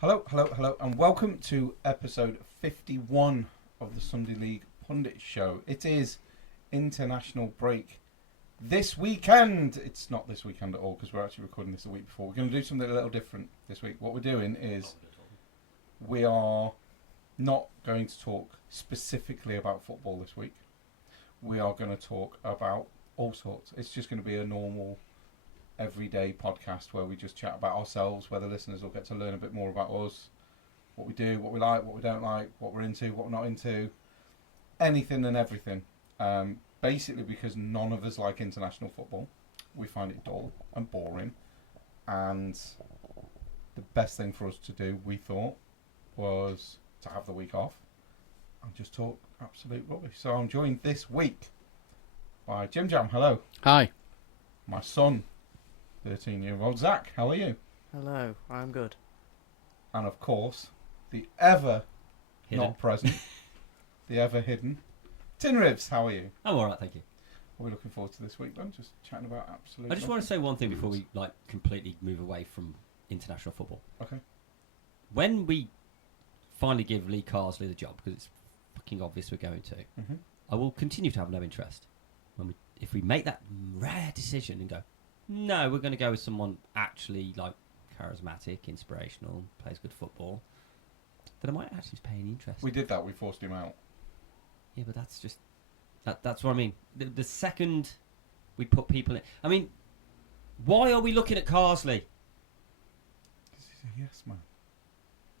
Hello, hello, hello, and welcome to episode 51 of the Sunday League Pundit Show. It is international break this weekend. It's not this weekend at all because we're actually recording this a week before. We're going to do something a little different this week. What we're doing is we are not going to talk specifically about football this week. We are going to talk about all sorts. It's just going to be a normal everyday podcast where we just chat about ourselves, where the listeners will get to learn a bit more about us, what we do, what we like, what we don't like, what we're into, what we're not into, anything and everything. Basically because none of us like international football. We find it dull and boring, and the best thing for us to do, we thought, was to have the week off and just talk absolute rubbish. So I'm joined this week by Jim Jam. Hello. Hi. My son, 13-year-old Zach. How are you? Hello, I'm good. And of course, the ever Hidden. not present, the ever hidden Tin Ribs. How are you? I'm alright, thank you. What are we looking forward to this week, then? Just chatting about absolute. I just want to say one thing before we completely move away from international football. Okay. When we finally give Lee Carsley the job, because it's fucking obvious we're going to, Mm-hmm. I will continue to have no interest. If we make that rare decision and go, no, we're going to go with someone actually like charismatic, inspirational, plays good football, then I might actually pay any interest. We did that. We forced him out. Yeah, but that's just that's what I mean. The second we put people in, I mean, why are we looking at Carsley? Because he's a yes man.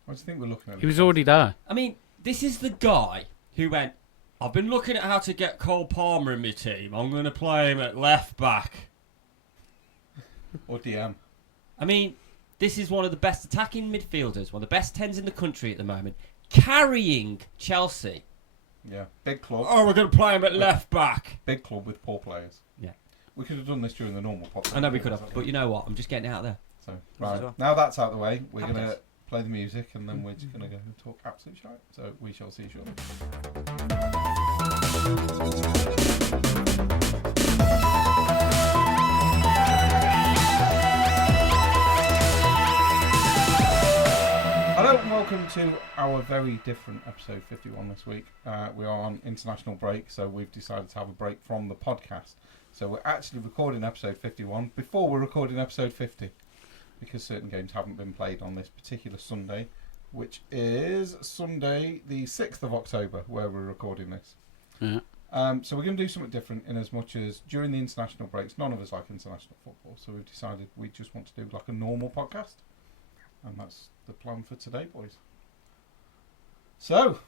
Why do you think we're looking at? He was already there. I mean, this is the guy who went, I've been looking at how to get Cole Palmer in my team. I'm going to play him at left back. Or DM. I mean, this is one of the best attacking midfielders, one of the best 10s in the country at the moment, carrying Chelsea. Yeah. Big club. Oh, we're going to play him at left back. Big club with poor players. Yeah. We could have done this during the normal podcast. I know we could have, but you know what? I'm just getting it out there. So, right. well. Now that's out of the way, we're Happy going to days. play the music and then we're just going to go and talk absolute shite. So we shall see you shortly. Hello and welcome to our very different episode 51 this week. We are on international break, so we've decided to have a break from the podcast. So we're actually recording episode 51 before we're recording episode 50, because certain games haven't been played on this particular Sunday, which is Sunday the 6th of October, where we're recording this. Yeah. So we're going to do something different in as much as during the international breaks, none of us like international football, so we've decided we just want to do like a normal podcast. And that's the plan for today, boys. So,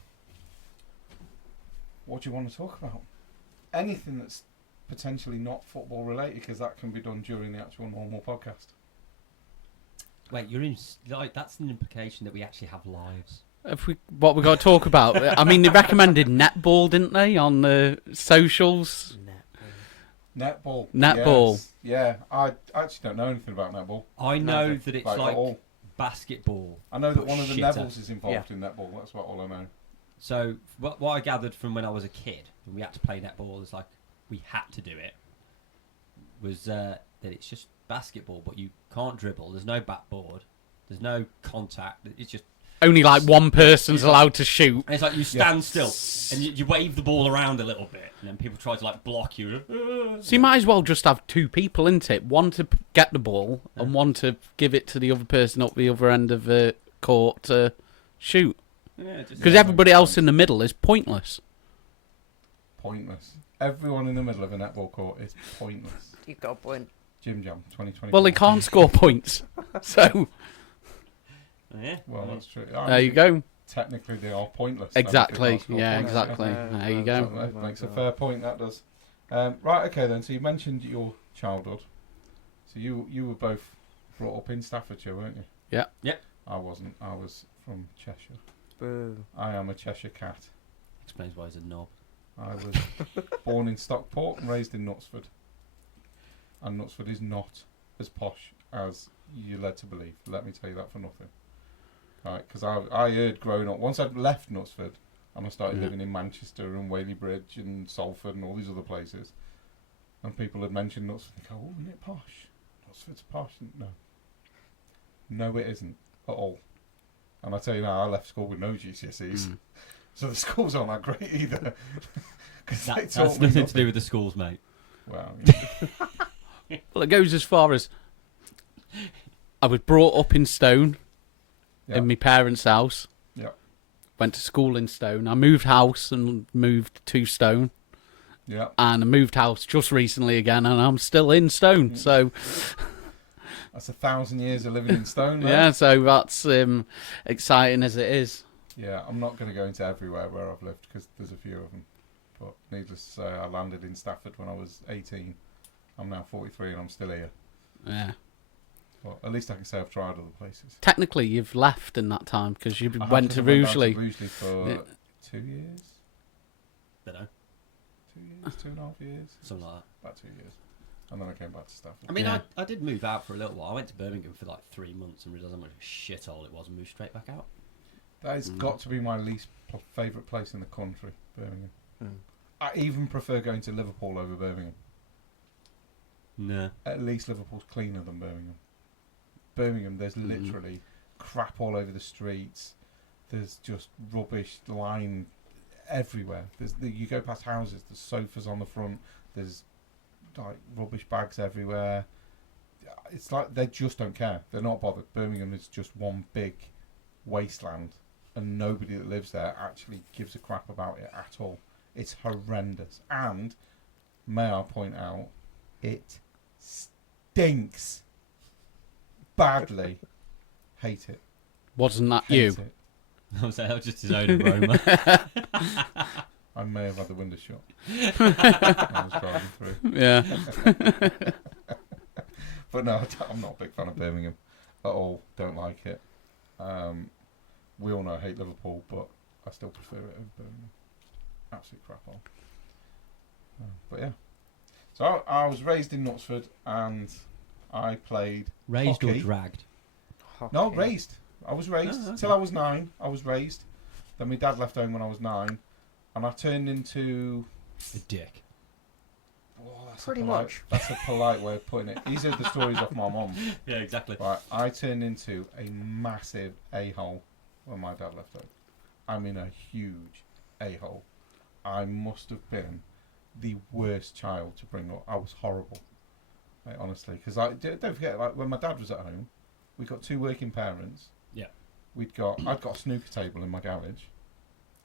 what do you want to talk about? Anything that's potentially not football related, because that can be done during the actual normal podcast. Wait, you're in. Like, that's an implication that we actually have lives. What we got to talk about? I mean, they recommended netball, didn't they, on the socials? Netball. Netball. Yes. Yeah, I actually don't know anything about netball. I know Nothing. that it's At like all. basketball. I know that but one of the shitter. Nevilles is involved Yeah. in netball. That's about all I know. So what I gathered from when I was a kid, when we had to play netball, is like we had to do it. Was that it's just basketball, but you can't dribble. There's no backboard. There's no contact. It's just Only like one person's allowed to shoot. and it's like you stand still and you wave the ball around a little bit, and then people try to like block you. So you might as well just have two people, innit it? One to get the ball and one to give it to the other person up the other end of the court to shoot. Because everybody else in the middle is pointless. Pointless. Everyone in the middle of a netball court is pointless. You've got a point. Jim Jam 2020. Well, they can't score points. So, Yeah. Well, that's true. there you go. Technically, they are pointless. then, if they Exactly. can't score Yeah, points. exactly. There you go. So that makes a fair point, that does. Right, okay then. So you mentioned your childhood. So you were both brought up in Staffordshire, weren't you? Yeah. Yep. I wasn't. I was from Cheshire. Boo. I am a Cheshire cat. Explains why he's a knob. I was born in Stockport and raised in Knutsford. And Knutsford is not as posh as you're led to believe. Let me tell you that for nothing. Right, because I heard growing up, once I'd left Knutsford and I started living in Manchester and Whaley Bridge and Salford and all these other places, and people had mentioned Knutsford, they go, oh, isn't it posh? Knutsford's posh. No. No, it isn't at all. And I tell you now, I left school with no GCSEs, so the schools aren't that great either. 'Cause they That's taught me nothing to do with the schools, mate. Well, Well, it goes as far as I was brought up in Stone, yeah. in my parents' house. Yeah. Went to school in Stone. I moved house and moved to Stone. Yeah. And I moved house just recently again, and I'm still in Stone. So That's 1,000 years of living in Stone. Though. yeah, so that's exciting as it is. Yeah, I'm not going to go into everywhere where I've lived because there's a few of them. But needless to say, I landed in Stafford when I was 18. I'm now 43 and I'm still here. Yeah. Well, at least I can say I've tried other places. Technically, you've left in that time because you I have went to went down Rugeley. Rugeley for Yeah. 2 years? Don't know. 2 years? 2.5 years? Something like that. About 2 years. And then I came back to Stafford. I mean, Yeah. I did move out for a little while. I went to Birmingham for like 3 months and realised how much of a shithole it was and moved straight back out. That has got to be my least favourite place in the country, Birmingham. Mm. I even prefer going to Liverpool over Birmingham. No. At least Liverpool's cleaner than Birmingham. Birmingham, there's literally crap all over the streets. There's just rubbish lying everywhere. You go past houses, there's sofas on the front, there's like rubbish bags everywhere. It's like they just don't care. They're not bothered. Birmingham is just one big wasteland, and nobody that lives there actually gives a crap about it at all. It's horrendous. And may I point out, it stinks badly. Hate it. Wasn't that Hate you? it. I was like, that was just his own aroma. I may have had the window shut. I was driving through. Yeah. But no, I'm not a big fan of Birmingham at all. Don't like it. We all know I hate Liverpool, but I still prefer it over Birmingham. Absolute crap hole. But yeah. So I was raised in Knutsford and I played Raised or hockey. dragged? No, Hockey. raised. I was raised. Oh, okay. Till I was 9, I was raised. Then my dad left home when I was 9. And I turned into... A dick. Oh, that's Pretty a polite, much. That's a polite way of putting it. These are the stories off my mum. Yeah, exactly. Right, I turned into a massive a-hole when my dad left home. I mean a huge a-hole. I must have been the worst child to bring up. I was horrible, like, honestly. Because don't forget, like when my dad was at home, we got 2 working parents. Yeah. I'd got a snooker table in my garage.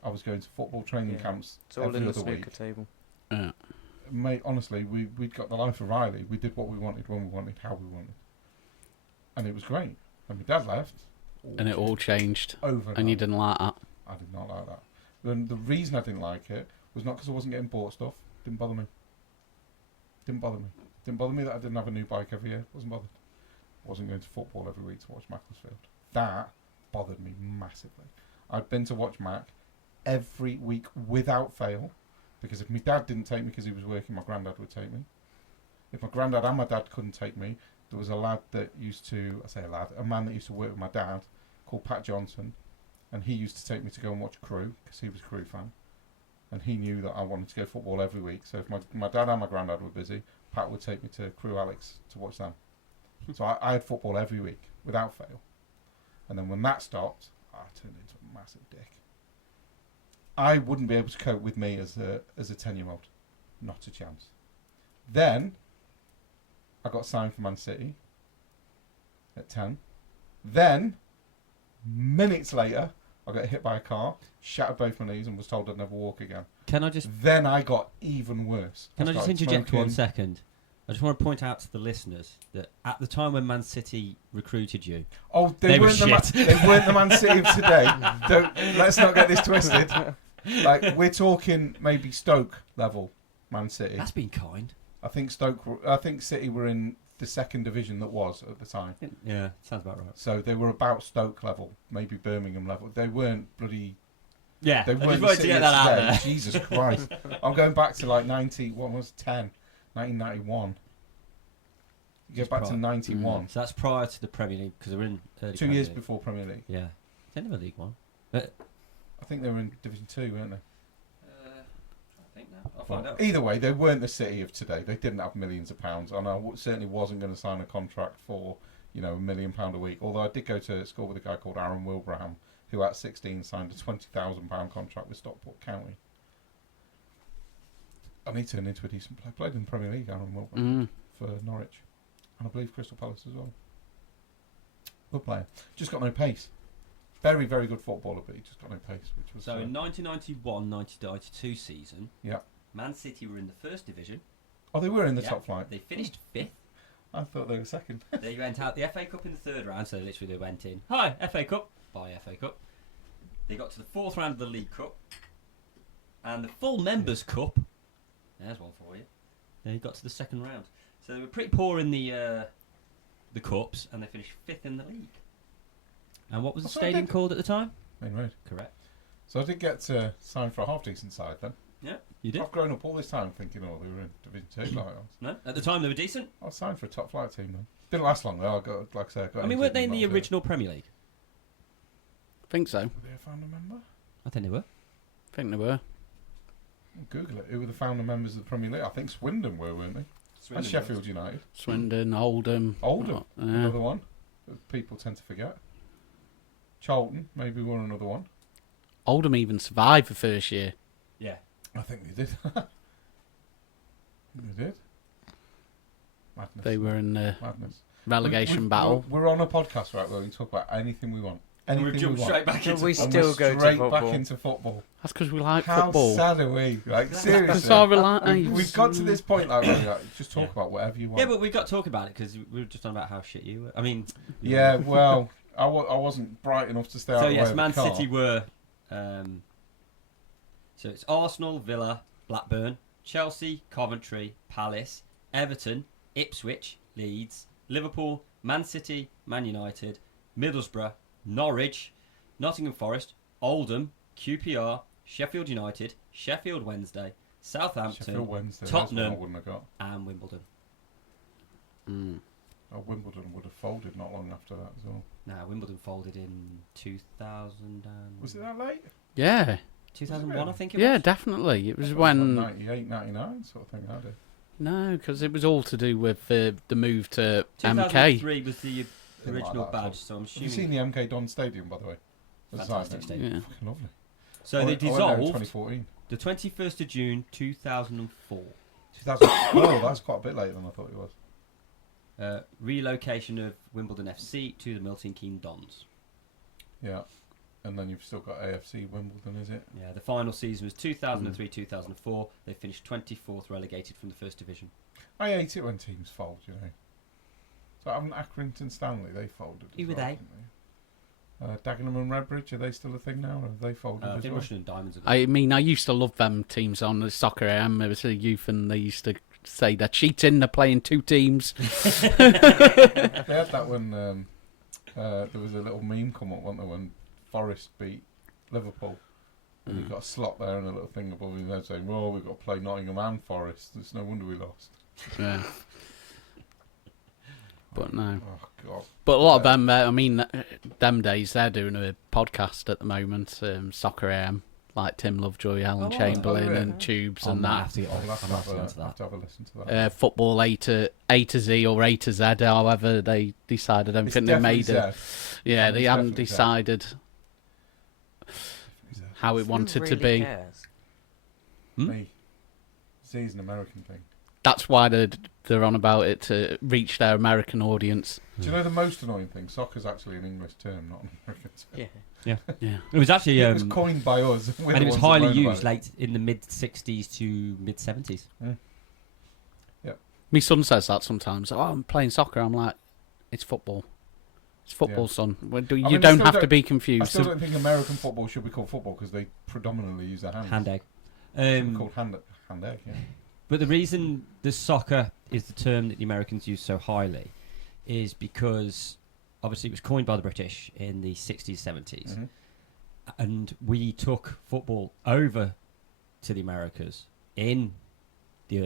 I was going to football training Yeah. camps It's all every in the other snooker week. table. Yeah. Mate, honestly, we'd got the life of Riley. We did what we wanted, when we wanted, how we wanted. And it was great. When my dad left... And it all changed. Overnight. And you didn't like that. I did not like that. And the reason I didn't like it was not because I wasn't getting bought stuff. Didn't bother me. Didn't bother me. Didn't bother me that I didn't have a new bike every year. Wasn't bothered. Wasn't going to football every week to watch Macclesfield. That bothered me massively. I'd been to watch Mac every week without fail, because if my dad didn't take me because he was working, my granddad would take me. If my granddad and my dad couldn't take me, there was a lad that used to, I say a lad, a man that used to work with my dad called Pat Johnson, and he used to take me to go and watch Crew because he was a Crew fan, and he knew that I wanted to go football every week. So if my dad and my granddad were busy, Pat would take me to Crew Alex to watch them. So I had football every week without fail. And then when that stopped, I turned into a massive dick. I wouldn't be able to cope with me as a 10-year-old. Not a chance. Then I got signed for Man City at 10. Then, minutes later, I got hit by a car, shattered both my knees, and was told I'd never walk again. Can I just Then I got even worse. Can I just started interject smoking. 1 second? I just want to point out to the listeners that at the time when Man City recruited you, Oh, They were weren't shit. they weren't the Man City of today. Let's not get this twisted. Like, we're talking maybe Stoke level Man City. that's been kind. I think City were in the 2nd division that was at the time. Yeah, sounds about right. So they were about Stoke level, maybe Birmingham level. They weren't bloody. Yeah, They I weren't just the wanted to City get of that out today. there. Jesus Christ! I'm going back to like 1991. You Just go back to prior. 91. So that's prior to the Premier League because they were in early 2 Premier years League. before Premier League. Yeah, they never League One. I think they were in Division 2, weren't they? I think now. I'll find out. Either way, they weren't the City of today. They didn't have millions of pounds, and I certainly wasn't going to sign a contract for, £1 million a week. Although I did go to school with a guy called Aaron Wilbraham, who at 16 signed a £20,000 contract with Stockport County. And he turned into a decent player. Played in the Premier League, Aaron Wilbraham, for Norwich. And I believe Crystal Palace as well. Good player. Just got no pace. Very, very good footballer, but he just got no pace. Which was So in 1991-1992 season, Man City were in the first division. Oh, they were in the top flight. They finished 5th. I thought they were second. They went out the FA Cup in the third round, so literally they went in. Hi, FA Cup. Bye, FA Cup. They got to the fourth round of the League Cup. And the full Members' Cup. There's one for you. They got to the second round. So they were pretty poor in the Cups, and they finished 5th in the league. And what was the stadium called at the time? Main Road. Correct. So I did get to sign for a half-decent side then. Yeah, you did. I've grown up all this time thinking, they were in Division 2 like I was. No, at the time they were decent. I signed for a top flight team then. Didn't last long though. I got, like I said, I mean, weren't they in the original Premier League? I think so. Were they a founder member? I think they were. I think they were. Google it. Who were the founder members of the Premier League? I think Swindon were, weren't they? And Sheffield United. Swindon, Oldham. Oldham, Yeah. another one that people tend to forget. Charlton, maybe were another one. Oldham even survived the first year. Yeah. I think they did. They did. Madness. They were in the Madness. relegation battle. We're on a podcast, right, where we can talk about anything we want. And Anything we've jumped we want. straight back No, into we And still we're go to straight football. back into football. That's because we like How football. sad are we? Like, It's seriously. our lives. We've got to this point, like, where you're like, just talk Yeah. about whatever you want. Yeah, but we've got to talk about it because we were just on about how shit you were. I mean, Yeah, well, I wasn't bright enough to stay out so of the way yes, of Man the car. City were. So it's Arsenal, Villa, Blackburn, Chelsea, Coventry, Palace, Everton, Ipswich, Leeds, Liverpool, Man City, Man United, Middlesbrough, Norwich, Nottingham Forest, Oldham, QPR, Sheffield United, Sheffield Wednesday, Southampton, Sheffield Wednesday, Tottenham. that's one I wouldn't have got. and Wimbledon. Oh, Wimbledon would have folded not long after that as well. Now Wimbledon folded in 2000 and Was it that late? Yeah. 2001, I think it Yeah, was. definitely. It was Like when... 98, 99 sort of thing, I did. No, because it was all to do with the move to MK. 2003 was the Didn't like original that at all. badge, so I'm Have you assuming. seen the MK Don Stadium, by the way? As a side Fantastic note? stadium. Yeah. Fucking lovely. So I they went there in dissolved 2014. the 21st of June 2004. 2012, that's quite a bit later than I thought it was. Relocation of Wimbledon FC to the Milton Keynes Dons. Yeah. And then you've still got AFC Wimbledon, is it? Yeah, the final season was 2003-2004. They finished 24th, relegated from the first division. I hate it when teams fold, you know. So haven't Accrington Stanley, they folded as Who were well, they? didn't they? Dagenham and Redbridge, are they still a thing now? Or have they folded I as think well? Russian and Diamonds. I mean, I used to love them teams on the soccer AM. It was a youth, and they used to say they're cheating. They're playing two teams. They had that when there was a little meme come up, wasn't there, when Forest beat Liverpool. And you've got a slot there and a little thing above his head saying, well, we've got to play Nottingham and Forest. It's no wonder we lost. Yeah. But no. Oh, God. But a lot of them, I mean, them days, they're doing a podcast at the moment, Soccer AM, like Tim Lovejoy, Alan Oh, Chamberlain, really? and Tubes I and might that. have to get I'll on. have I'm to have to get have, onto that. have to have a listen to that. Football A to Z or A to Z, however they decided. I don't It's think they made definitely it. Zed. Yeah, It's they haven't definitely Zed. decided Definitely Zed. how it Who wanted to really be. cares? Hmm? Me. Z is an American thing. That's why they're on about it, to reach their American audience. Do you know the most annoying thing? Soccer's actually an English term, not an American term. Yeah. Yeah. It was actually, It was coined by us. We're and the it was ones that highly learned about used it. late in the mid 60s to mid 70s. My son says that sometimes. Oh, I'm playing soccer. I'm like, it's football. It's football, Yeah. son. You mean, I don't still have to don't- be I confused. still don't think American football should be called football because they predominantly use their hands. Hand egg. It should be called hand egg, yeah. But the reason the soccer is the term that the Americans use so highly is because obviously it was coined by the British in the 60s, 70s. Mhm. And we took football over to the Americas in the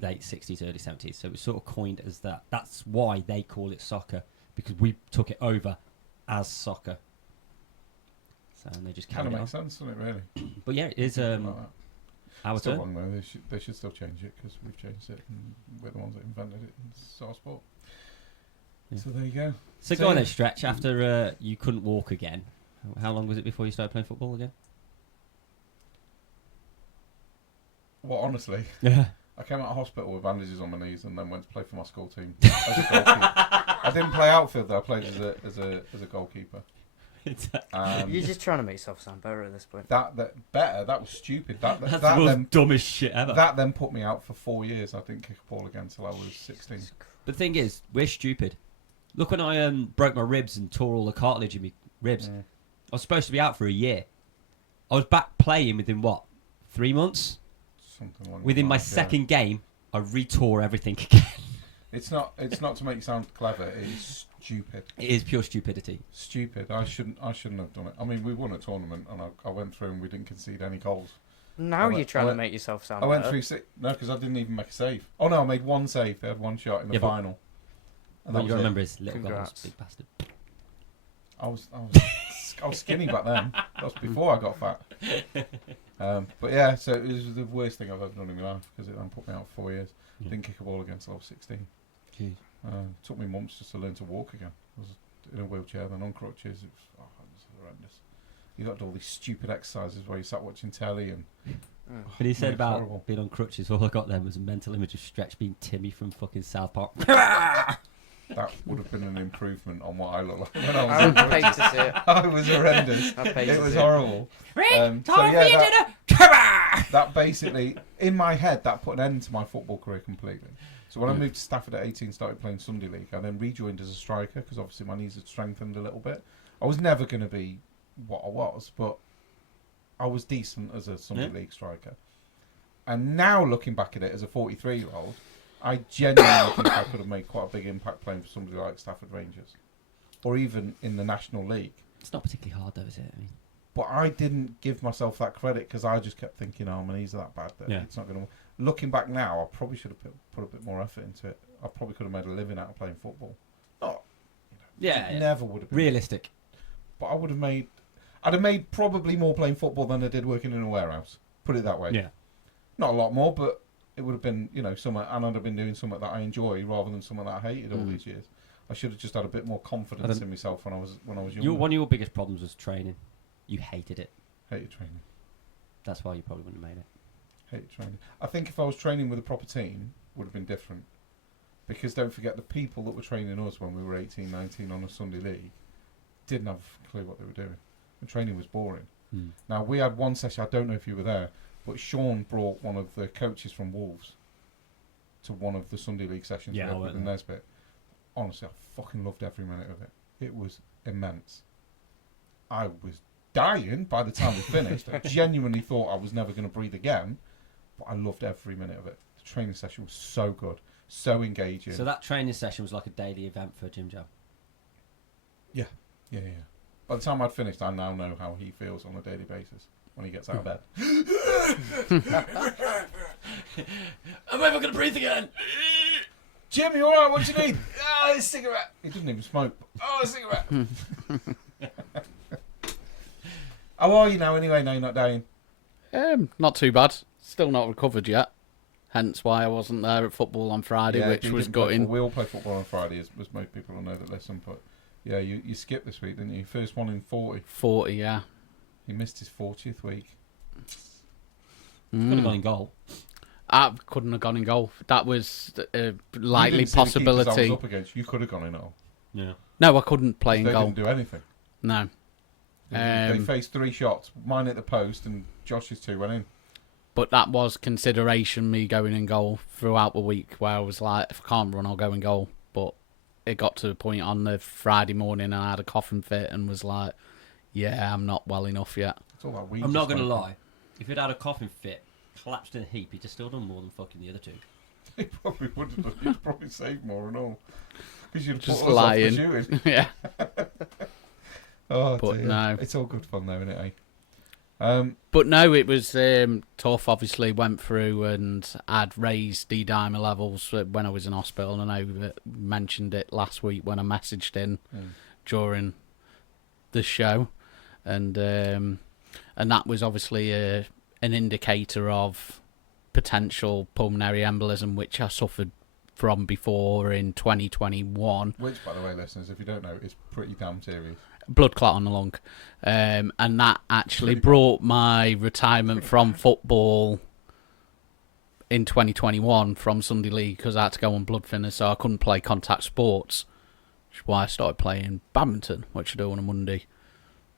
late 60s, early 70s. So it was sort of coined as that. That's why they call it soccer, because we took it over as soccer. So and they just Kind carried of it on. makes sense, doesn't it, really? But yeah, it is Like that. our Still turn. wrong, though. They should still change it because we've changed it and we're the ones that invented it. It's our sport. So there you go. So go on then, Stretch. After you couldn't walk again, how long was it before you started playing football again? Well, honestly, Yeah. I came out of hospital with bandages on my knees and then went to play for my school team as a goalkeeper. I didn't play outfield though. I played as a goalkeeper. You're just trying to make yourself sound better at this point. That better. That was stupid. That's the most dumbest shit ever. That then put me out for 4 years. I didn't kick a ball again until I was 16. But the thing is, we're stupid. Look, when I broke my ribs and tore all the cartilage in my ribs, I was supposed to be out for a year. I was back playing within, 3 months? Something like Within that, my yeah. second game, I retore everything again. It's not to make you sound clever. It's stupid. It is pure stupidity. Stupid. I shouldn't have done it. I mean, we won a tournament and I went through and we didn't concede any goals. Now I you're trying to make yourself sound I went better. through because I didn't even make a save. Oh no, I made one save. They had one shot in the Yeah, but- final. And What that you was it. remember is little goals, Congrats. big bastard. I was skinny back then. That was before I got fat. But yeah, so it was the worst thing I've ever done in my life because it then put me out for 4 years. Yeah. Didn't kick a ball again until I was 16. Jeez. Took me months just to learn to walk again. I was in a wheelchair, then on crutches. It was horrendous. You got to do all these stupid exercises where you sat watching telly and. When he said it's about horrible. being on crutches, all I got then was a mental image of Stretch being Timmy from fucking South Park. That would have been an improvement on what I look like when I I was would on pay crutches. to see it. I was horrendous. I'd pay It to was see horrible. Rick, so yeah, dinner. Come on! That basically, in my head, that put an end to my football career completely. So when I moved to Stafford at 18, started playing Sunday League, I then rejoined as a striker because obviously my knees had strengthened a little bit. I was never going to be what I was, but I was decent as a Sunday League striker. And now looking back at it as a 43-year-old, I genuinely think I could have made quite a big impact playing for somebody like Stafford Rangers, or even in the National League. It's not particularly hard though, is it? I mean, But I didn't give myself that credit because I just kept thinking, oh, my knees are that bad that it's not going to. Looking back now, I probably should have put a bit more effort into it. I probably could have made a living out of playing football. Not, yeah, never would have been realistic. But I'd have made probably more playing football than I did working in a warehouse. Put it that way. Yeah. Not a lot more, but it would have been, something, and I'd have been doing something that I enjoy rather than something that I hated all these years. I should have just had a bit more confidence in myself when I was younger. One of your biggest problems was training. You hated it. Hated training. That's why you probably wouldn't have made it. Hated training. I think if I was training with a proper team, would have been different. Because don't forget, the people that were training us when we were 18, 19 on a Sunday league didn't have a clue what they were doing. The training was boring. Now, we had one session, I don't know if you were there, but Sean brought one of the coaches from Wolves to one of the Sunday league sessions we had with Nesbitt. Honestly, I fucking loved every minute of it. It was immense. I was dying by the time we finished. I genuinely thought I was never going to breathe again, but I loved every minute of it. The training session was so good, so engaging. So that training session was like a daily event for Jim Joe? Yeah. By the time I'd finished, I now know how he feels on a daily basis when he gets out of bed. I'm ever going to breathe again? Jim, you alright? What do you need? A cigarette. He doesn't even smoke. Oh, a cigarette. How are you now anyway, now you're not dying? Not too bad. Still not recovered yet. Hence why I wasn't there at football on Friday, which you was didn't play gutting. football. We all play football on Friday, as most people will know that listen. But yeah, you skipped this week, didn't you? First one in 40. 40, yeah. He missed his 40th week. Could have gone in goal. I couldn't have gone in goal. That was a You likely didn't see the keepers I possibility. was up against. You could have gone in all. Yeah. No, I couldn't play in They goal. didn't do anything. No. They faced 3 shots. Mine at the post and Josh's 2 went in. But that was consideration, me going in goal throughout the week, where I was like, if I can't run, I'll go in goal. But it got to the point on the Friday morning and I had a coughing fit and was like, yeah, I'm not well enough yet. It's all that weed. I'm not going to lie. If he'd had a coughing fit, collapsed in a heap, he'd have still done more than fucking the other two. He probably would have done. He'd probably saved more and all. Because you'd Just put us off the lying. shooting. Yeah. Oh, But dear. no. It's all good fun though, isn't it, But no, it was tough. Obviously, went through and I'd raised D-dimer levels when I was in hospital, and I mentioned it last week when I messaged in during the show, and that was obviously an indicator of potential pulmonary embolism, which I suffered from before in 2021. Which, by the way, listeners, if you don't know, is pretty damn serious. Blood clot on the lung. And that actually brought my retirement from football in 2021 from Sunday League because I had to go on blood thinners, so I couldn't play contact sports, which is why I started playing badminton, which I do on a Monday.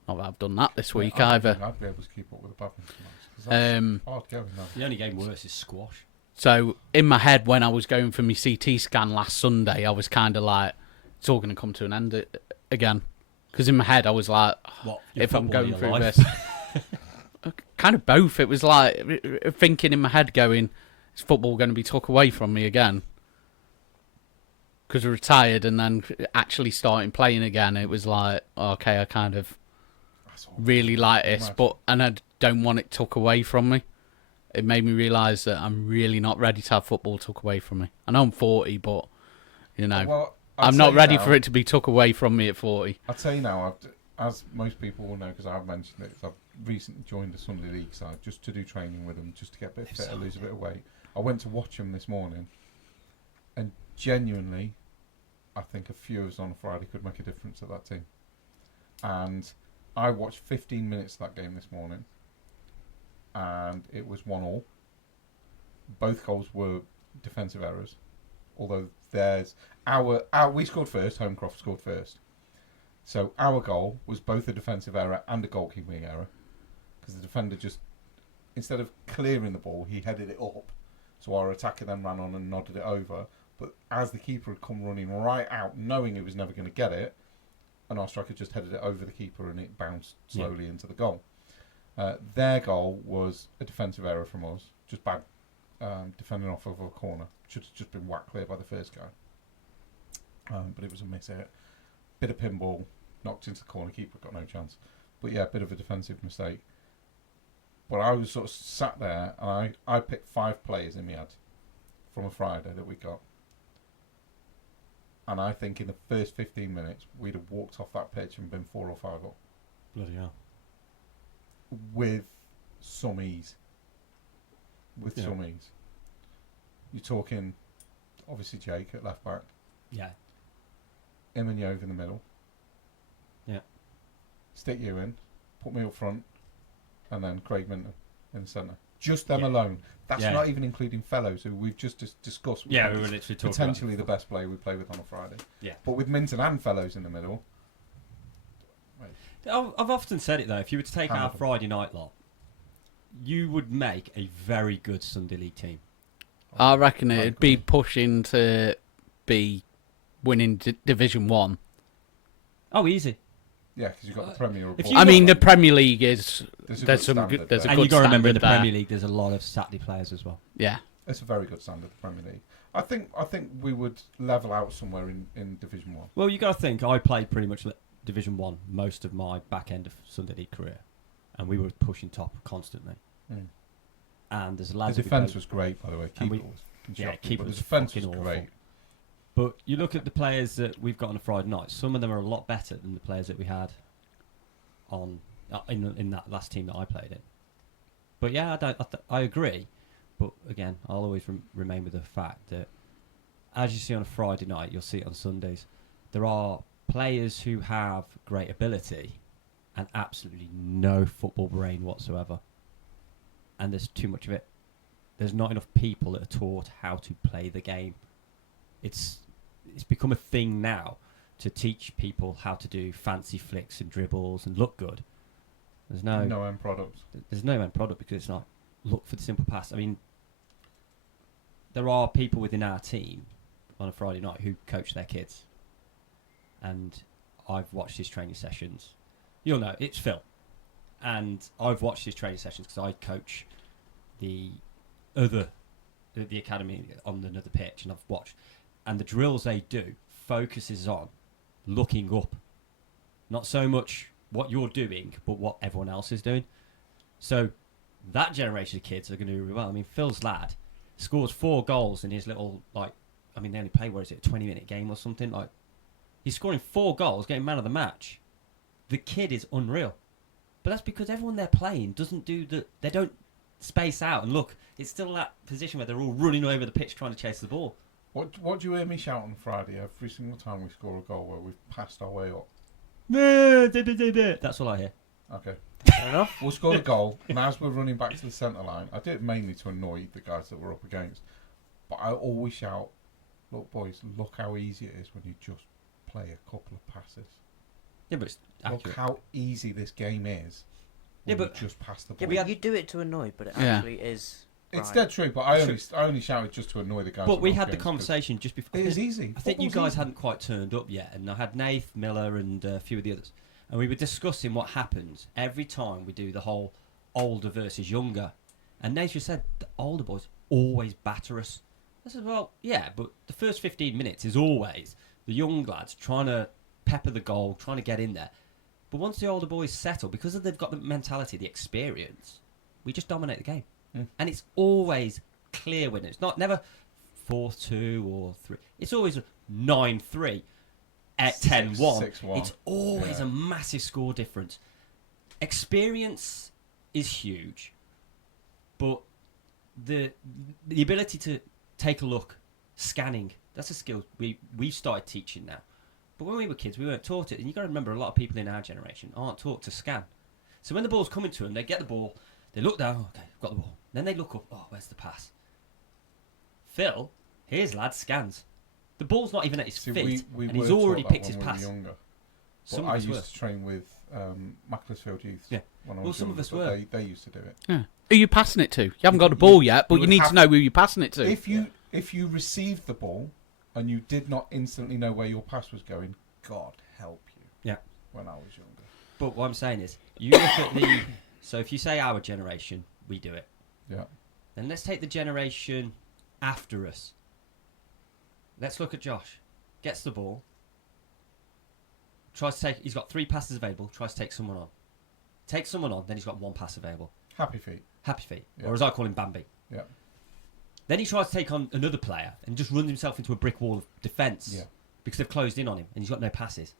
Not that I've done that this week I either. don't think I'd be able to keep up with the badminton match, 'cause that's hard going now. The only game worse is squash. So in my head, when I was going for my CT scan last Sunday, I was kind of like, it's all going to come to an end again. Because in my head, I was like, What? if I'm going through this. Kind of both. It was like thinking in my head going, is football going to be took away from me again? Because I retired and then actually starting playing again, it was like, okay, I kind of really like this, and I don't want it took away from me. It made me realise that I'm really not ready to have football took away from me. I know I'm 40, but, you know, Well, I'm not ready for it to be took away from me at 40. I'll tell you now, as most people will know, because I've mentioned it, I've recently joined the Sunday League side just to do training with them, just to get a bit fitter, lose a bit of weight. I went to watch them this morning, and genuinely, I think a few of us on a Friday could make a difference at that team. And I watched 15 minutes of that game this morning, and it was 1-1. Both goals were defensive errors, although we scored first. Holmcroft scored first, so our goal was both a defensive error and a goalkeeping error, because the defender just, instead of clearing the ball, he headed it up, so our attacker then ran on and nodded it over. But as the keeper had come running right out, knowing he was never going to get it, and our striker just headed it over the keeper and it bounced slowly into the goal. Their goal was a defensive error from us, just bad defending off of a corner. Should have just been whacked clear by the first guy. But it was a miss hit. Bit of pinball, knocked into the corner, keeper got no chance. But yeah, a bit of a defensive mistake. But I was sort of sat there, and I picked 5 players in my head from a Friday that we got. And I think in the first 15 minutes, we'd have walked off that pitch and been 4 or 5 up. Bloody hell. With some ease. Some ease. You're talking, obviously, Jake at left back. Yeah. Imanov in the middle. Yeah. Stick you in, put me up front, and then Craig Minton in the centre. Just them alone. That's not even including Fellows, who we've just discussed. Yeah, we were literally talking potentially the best player we play with on a Friday. Yeah. But with Minton and Fellows in the middle. I've often said it, though. If you were to take our Friday night lot, you would make a very good Sunday League team. I reckon it'd be pushing to be winning Division 1. Oh, easy. Yeah, because you've got the Premier. I mean, the Premier League is... There's some good and good you've got to remember, in the there. Premier League, there's a lot of Saturday players as well. Yeah. It's a very good standard, the Premier League. I think we would level out somewhere in Division 1. Well, you got to think, I played pretty much Division 1 most of my back end of Sunday League career, and we were pushing top constantly. Mm. And there's lads. The defence was great, by the way. Keeper keeper was was defence was fucking great. awful. But you look at the players that we've got on a Friday night. Some of them are a lot better than the players that we had on in that last team that I played in. But yeah, I agree. But again, I'll always remain with the fact that, as you see on a Friday night, you'll see it on Sundays. There are players who have great ability and absolutely no football brain whatsoever. And there's too much of it. There's not enough people that are taught how to play the game. It's become a thing now to teach people how to do fancy flicks and dribbles and look good. There's no end product. There's no end product because it's not look for the simple pass. I mean, there are people within our team on a Friday night who coach their kids, and I've watched his training sessions. You'll know it's Phil, and I've watched his training sessions because I coach the academy on another pitch, and I've watched, and the drills they do focuses on looking up, not so much what you're doing, but what everyone else is doing. So that generation of kids are going to do really well. I mean, Phil's lad scores 4 goals in his little, they only play, a 20-minute game or something. Like, he's scoring 4 goals, getting man of the match. The kid is unreal. But that's because everyone they're playing doesn't they don't space out and look. It's still that position where they're all running over the pitch trying to chase the ball. What do you hear me shout on Friday every single time we score a goal where we've passed our way up? That's all I hear. Okay. Fair enough. We'll score a goal, and as we're running back to the centre line, I do it mainly to annoy the guys that we're up against, but I always shout, look boys, look how easy it is when you just play a couple of passes. Yeah, but it's accurate. Look how easy this game is. Yeah, when but- you just pass the Yeah, ball. but you do it to annoy, but it Yeah. actually is. It's right. dead true, but I only shouted just to annoy the guys. But that we we're up had the against, 'cause conversation just before. It is easy. I think you Football's guys easy. hadn't quite turned up yet, and I had Nath, Miller, and a few of the others, and we were discussing what happens every time we do the whole older versus younger. And Nath just said the older boys always batter us. I said, well, yeah, but the first 15 minutes is always the young lads trying to pepper the goal, trying to get in there. But once the older boys settle, because they've got the mentality, the experience, we just dominate the game, and it's always clear winners. It's not never 4-2 or 3. It's always 9-3 at 10-1. 6-1. It's always Yeah. a massive score difference. Experience is huge, but the ability to take a look, scanning, that's a skill we've started teaching now. But when we were kids, we weren't taught it, and you've got to remember a lot of people in our generation aren't taught to scan. So when the ball's coming to them, they get the ball, they look down, okay, I've got the ball. Then they look up, oh, where's the pass? Phil, here's lad, scans. The ball's not even at his See, feet, we and he's were already taught that picked his when we were pass. younger. But Some I of us used were. to train with Macclesfield Youth. Yeah. When I Well, was some of younger, us but were. They used to do it. Yeah. Who are you passing it to? You haven't got the ball yet, but you you would need have to know who you're passing it to. If you received the ball and you did not instantly know where your pass was going, God help you. Yeah. When I was younger. But what I'm saying is, you look at the... So if you say our generation, we do it. Yeah. Then let's take the generation after us. Let's look at Josh. Gets the ball. Tries to take... He's got 3 passes available. Tries to take someone on. Takes someone on, then he's got 1 pass available. Happy feet. Happy feet. Yeah. Or as I call him, Bambi. Yeah. Then he tries to take on another player and just runs himself into a brick wall of defence. Yeah. Because they've closed in on him and he's got no passes.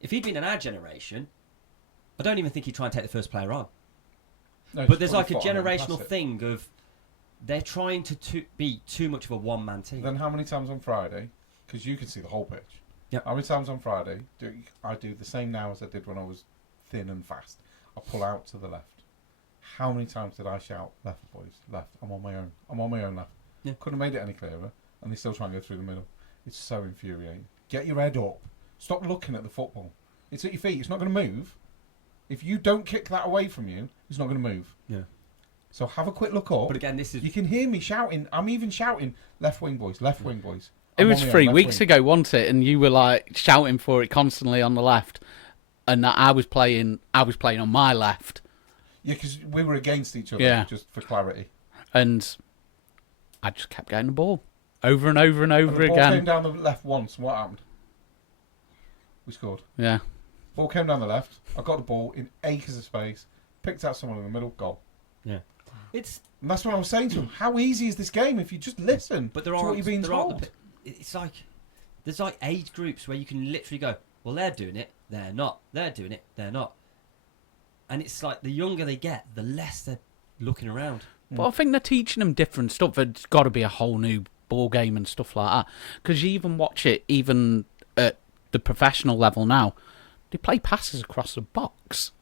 If he'd been in our generation, I don't even think he'd try and take the first player on. No, But just there's put like a your foot on it and pass generational it. thing of they're trying to be too much of a one-man team. Then how many times on Friday, because you can see the whole pitch, Yep. how many times on Friday do I do the same now as I did when I was thin and fast? I pull out to the left. How many times did I shout, left boys, left, I'm on my own, left. Yeah. Couldn't have made it any clearer, and they still try and go through the middle. It's so infuriating. Get your head up. Stop looking at the football. It's at your feet, it's not going to move. If you don't kick that away from you, it's not going to move. Yeah. So have a quick look up. But again, this is... You can hear me shouting. I'm even shouting, left wing boys, left wing boys. It I'm was on my own, 3 left weeks wing. ago, wasn't it? And you were like shouting for it constantly on the left, and that I was playing on my left, Yeah, because we were against each other, Yeah. just for clarity. and I just kept getting the ball over and over and over And the ball came again. down the left once, and what happened? We scored. Yeah, Ball came down the left. I got the ball in acres of space, picked out someone in the middle, goal. Yeah. It's... And that's what I was saying to him. How easy is this game if you just listen But there to are what you're being there aren't told? it's like there's like age groups where you can literally go, well, they're doing it, they're not. They're doing it, they're not. And it's like the younger they get, the less they're looking around. but I think they're teaching them different stuff. There's got to be a whole new ball game and stuff like that. Because you even watch it, even at the professional level now, they play passes across the box.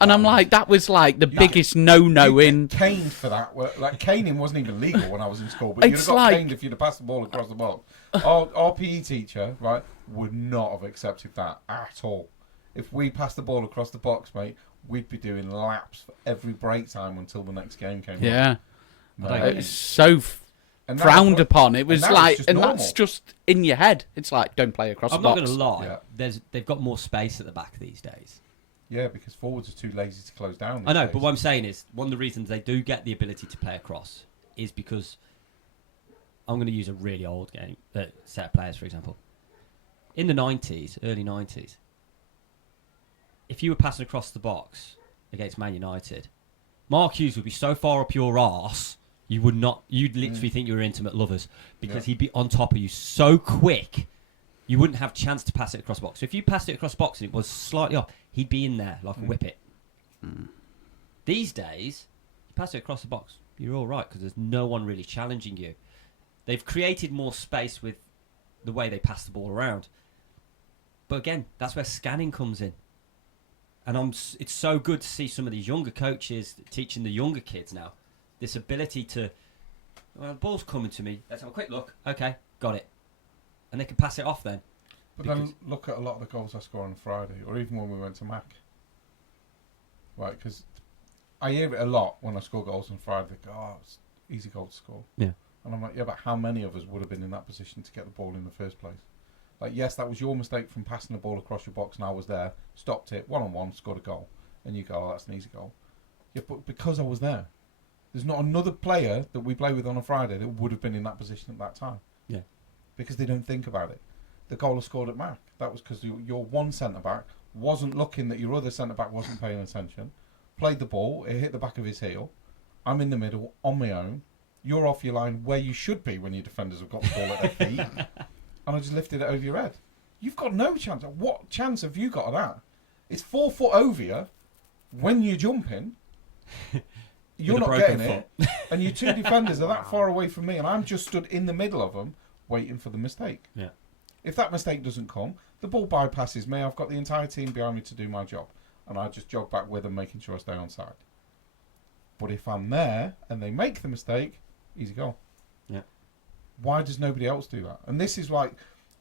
And I'm like, that was like the biggest no-no You'd in... get caned for that. Like, caning wasn't even legal when I was in school, but you'd have It's got like- caned if you'd have passed the ball across the box. Our PE teacher, right, would not have accepted that at all. If we passed the ball across the box, mate, we'd be doing laps for every break time until the next game came. Yeah. No. It's so And that frowned was- upon. It was and that was like, just and normal. that's just in your head. It's like, don't play across I'm the not box. going to lie, Yeah. they've got more space at the back these days. Yeah, because forwards are too lazy to close down. I know, these but days. what I'm saying is, one of the reasons they do get the ability to play across is because I'm going to use a really old game set of players, for example. In the 90s, early 90s, if you were passing across the box against Man United, Mark Hughes would be so far up your arse, you'd literally think you were intimate lovers, because Yeah. he'd be on top of you so quick, you wouldn't have a chance to pass it across the box. So if you passed it across the box and it was slightly off, he'd be in there like a whippet. These days, you pass it across the box, you're all right, because there's no one really challenging you. They've created more space with the way they pass the ball around. But again, that's where scanning comes in. And it's so good to see some of these younger coaches teaching the younger kids now this ability to, well, the ball's coming to me. Let's have a quick look. Okay, got it. And they can pass it off then. But then look at a lot of the goals I score on Friday, or even when we went to Mac. Right, because I hear it a lot when I score goals on Friday. They go, oh, it's easy goal to score. Yeah. And I'm like, yeah, but how many of us would have been in that position to get the ball in the first place? Like, yes, that was your mistake from passing the ball across your box and I was there, stopped it, one-on-one, scored a goal. And you go, oh, that's an easy goal. Yeah, but because I was there. There's not another player that we play with on a Friday that would have been in that position at that time. Yeah. Because they don't think about it. The goal I scored at Mac, that was because your one centre-back wasn't looking that your other centre-back wasn't paying attention, played the ball, it hit the back of his heel, I'm in the middle, on my own, you're off your line where you should be when your defenders have got the ball at their feet, and I just lifted it over your head. You've got no chance. What chance have you got of that? It's 4 foot over you when you're jumping. You're not getting it, and your two defenders are that far away from me, and I'm just stood in the middle of them waiting for the mistake. Yeah. If that mistake doesn't come, the ball bypasses me. I've got the entire team behind me to do my job, and I just jog back with them, making sure I stay on side. But if I'm there and they make the mistake, easy goal. Yeah. Why does nobody else do that? And this is like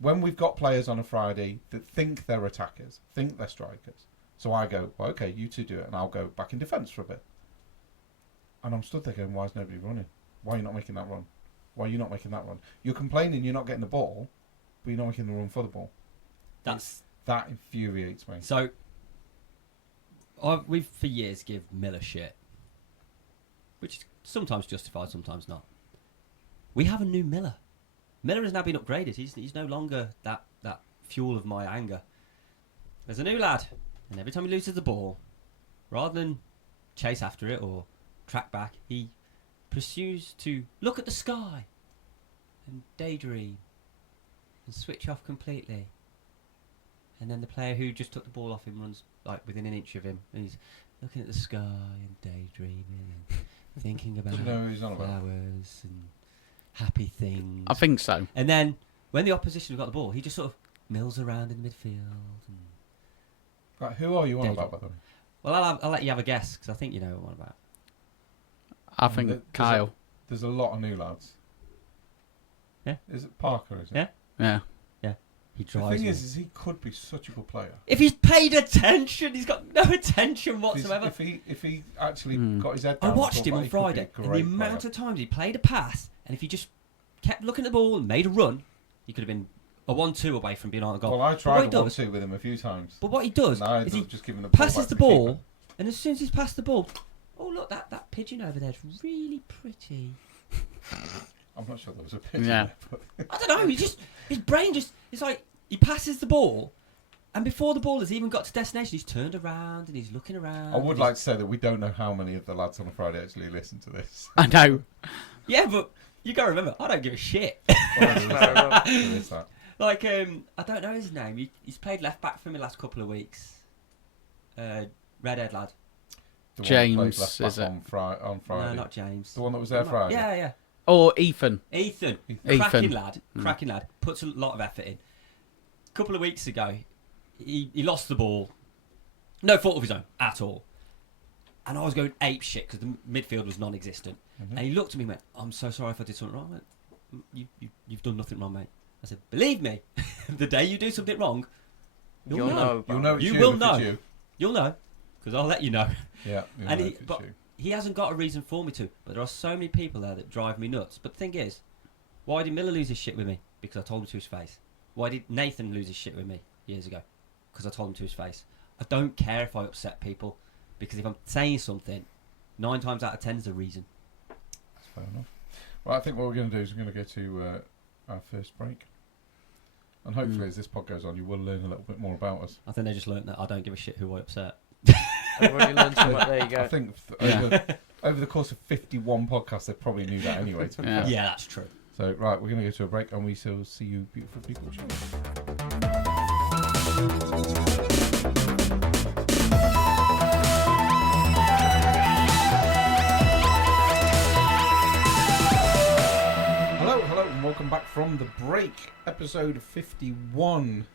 when we've got players on a Friday that think they're attackers, think they're strikers. So I go, well, okay, you two do it, and I'll go back in defence for a bit. And I'm stood there going, why is nobody running? Why are you not making that run? Why are you not making that run? You're complaining you're not getting the ball, but you're not making the run for the ball. That infuriates me. So, we've for years give Miller shit, which is sometimes justified, sometimes not. We have a new Miller. Miller has now been upgraded. He's no longer that fuel of my anger. There's a new lad, and every time he loses the ball, rather than chase after it or track back, he pursues to look at the sky and daydream and switch off completely. And then the player who just took the ball off him runs like within an inch of him, and he's looking at the sky and daydreaming and thinking about Do you know who he's on about? flowers and happy things. I think so. And then when the opposition have got the ball, he just sort of mills around in the midfield. And Right, who are you on Daydream. about, by the way? well, I'll let you have a guess because I think you know what I'm about. I think There's Kyle. There's a lot of new lads. Yeah. Is it Parker, is it? Yeah. Yeah. He The drives thing me. is he could be such a good player. If he's paid attention, he's got no attention whatsoever. If he actually Hmm. got his head I down, watched him thought on that he could be a Friday, and the great amount player. of times he played a pass, and if he just kept looking at the ball and made a run, he could have been a 1-2 away from being on a goal. Well, I what tried he does- 1-2 with him a few times. But what he does And I is ended he up just giving the ball passes back the to ball, keeper. and as soon as he's passed the ball, oh look, that pigeon over there is really pretty. I'm not sure there was a pitch. Yeah. I don't know. His brain it's like he passes the ball, and before the ball has even got to destination, he's turned around and he's looking around. I would like to say that we don't know how many of the lads on a Friday actually listen to this. I know. Yeah, but you gotta remember, I don't give a shit. There is that. Like, I don't know his name. He's played left back for me the last couple of weeks. Redhead lad. The one that James, played left back is it? on Friday. No, not James. The one that was there Friday. Yeah, yeah. Or Ethan. Ethan. Ethan. Cracking lad. Cracking lad. Puts a lot of effort in. A couple of weeks ago, he lost the ball. No fault of his own at all. And I was going ape shit because the midfield was non-existent. Mhm. And he looked at me and went, I'm so sorry if I did something wrong. I went, you've done nothing wrong, mate. I said, believe me, the day you do something wrong, you'll know. You'll know it's You you will if know. it's you. You'll know. Because I'll let you know. Yeah. You'll And know he- if it's but- you. He hasn't got a reason for me to. But there are so many people there that drive me nuts. But the thing is, why did Miller lose his shit with me? Because I told him to his face. Why did Nathan lose his shit with me years ago? Because I told him to his face. I don't care if I upset people. Because if I'm saying something, 9 times out of 10 is a reason. That's fair enough. Well, I think what we're going to do is we're going to go to our first break. And hopefully as this pod goes on, you will learn a little bit more about us. I think they just learnt that I don't give a shit who I upset. I've already learned something. There you I go. think Yeah. over the course of 51 podcasts, they probably knew that anyway. To be Yeah. fair. Yeah, that's true. So, right, we're going to go to a break and we shall see you beautiful people. Hello, from the break, episode 51.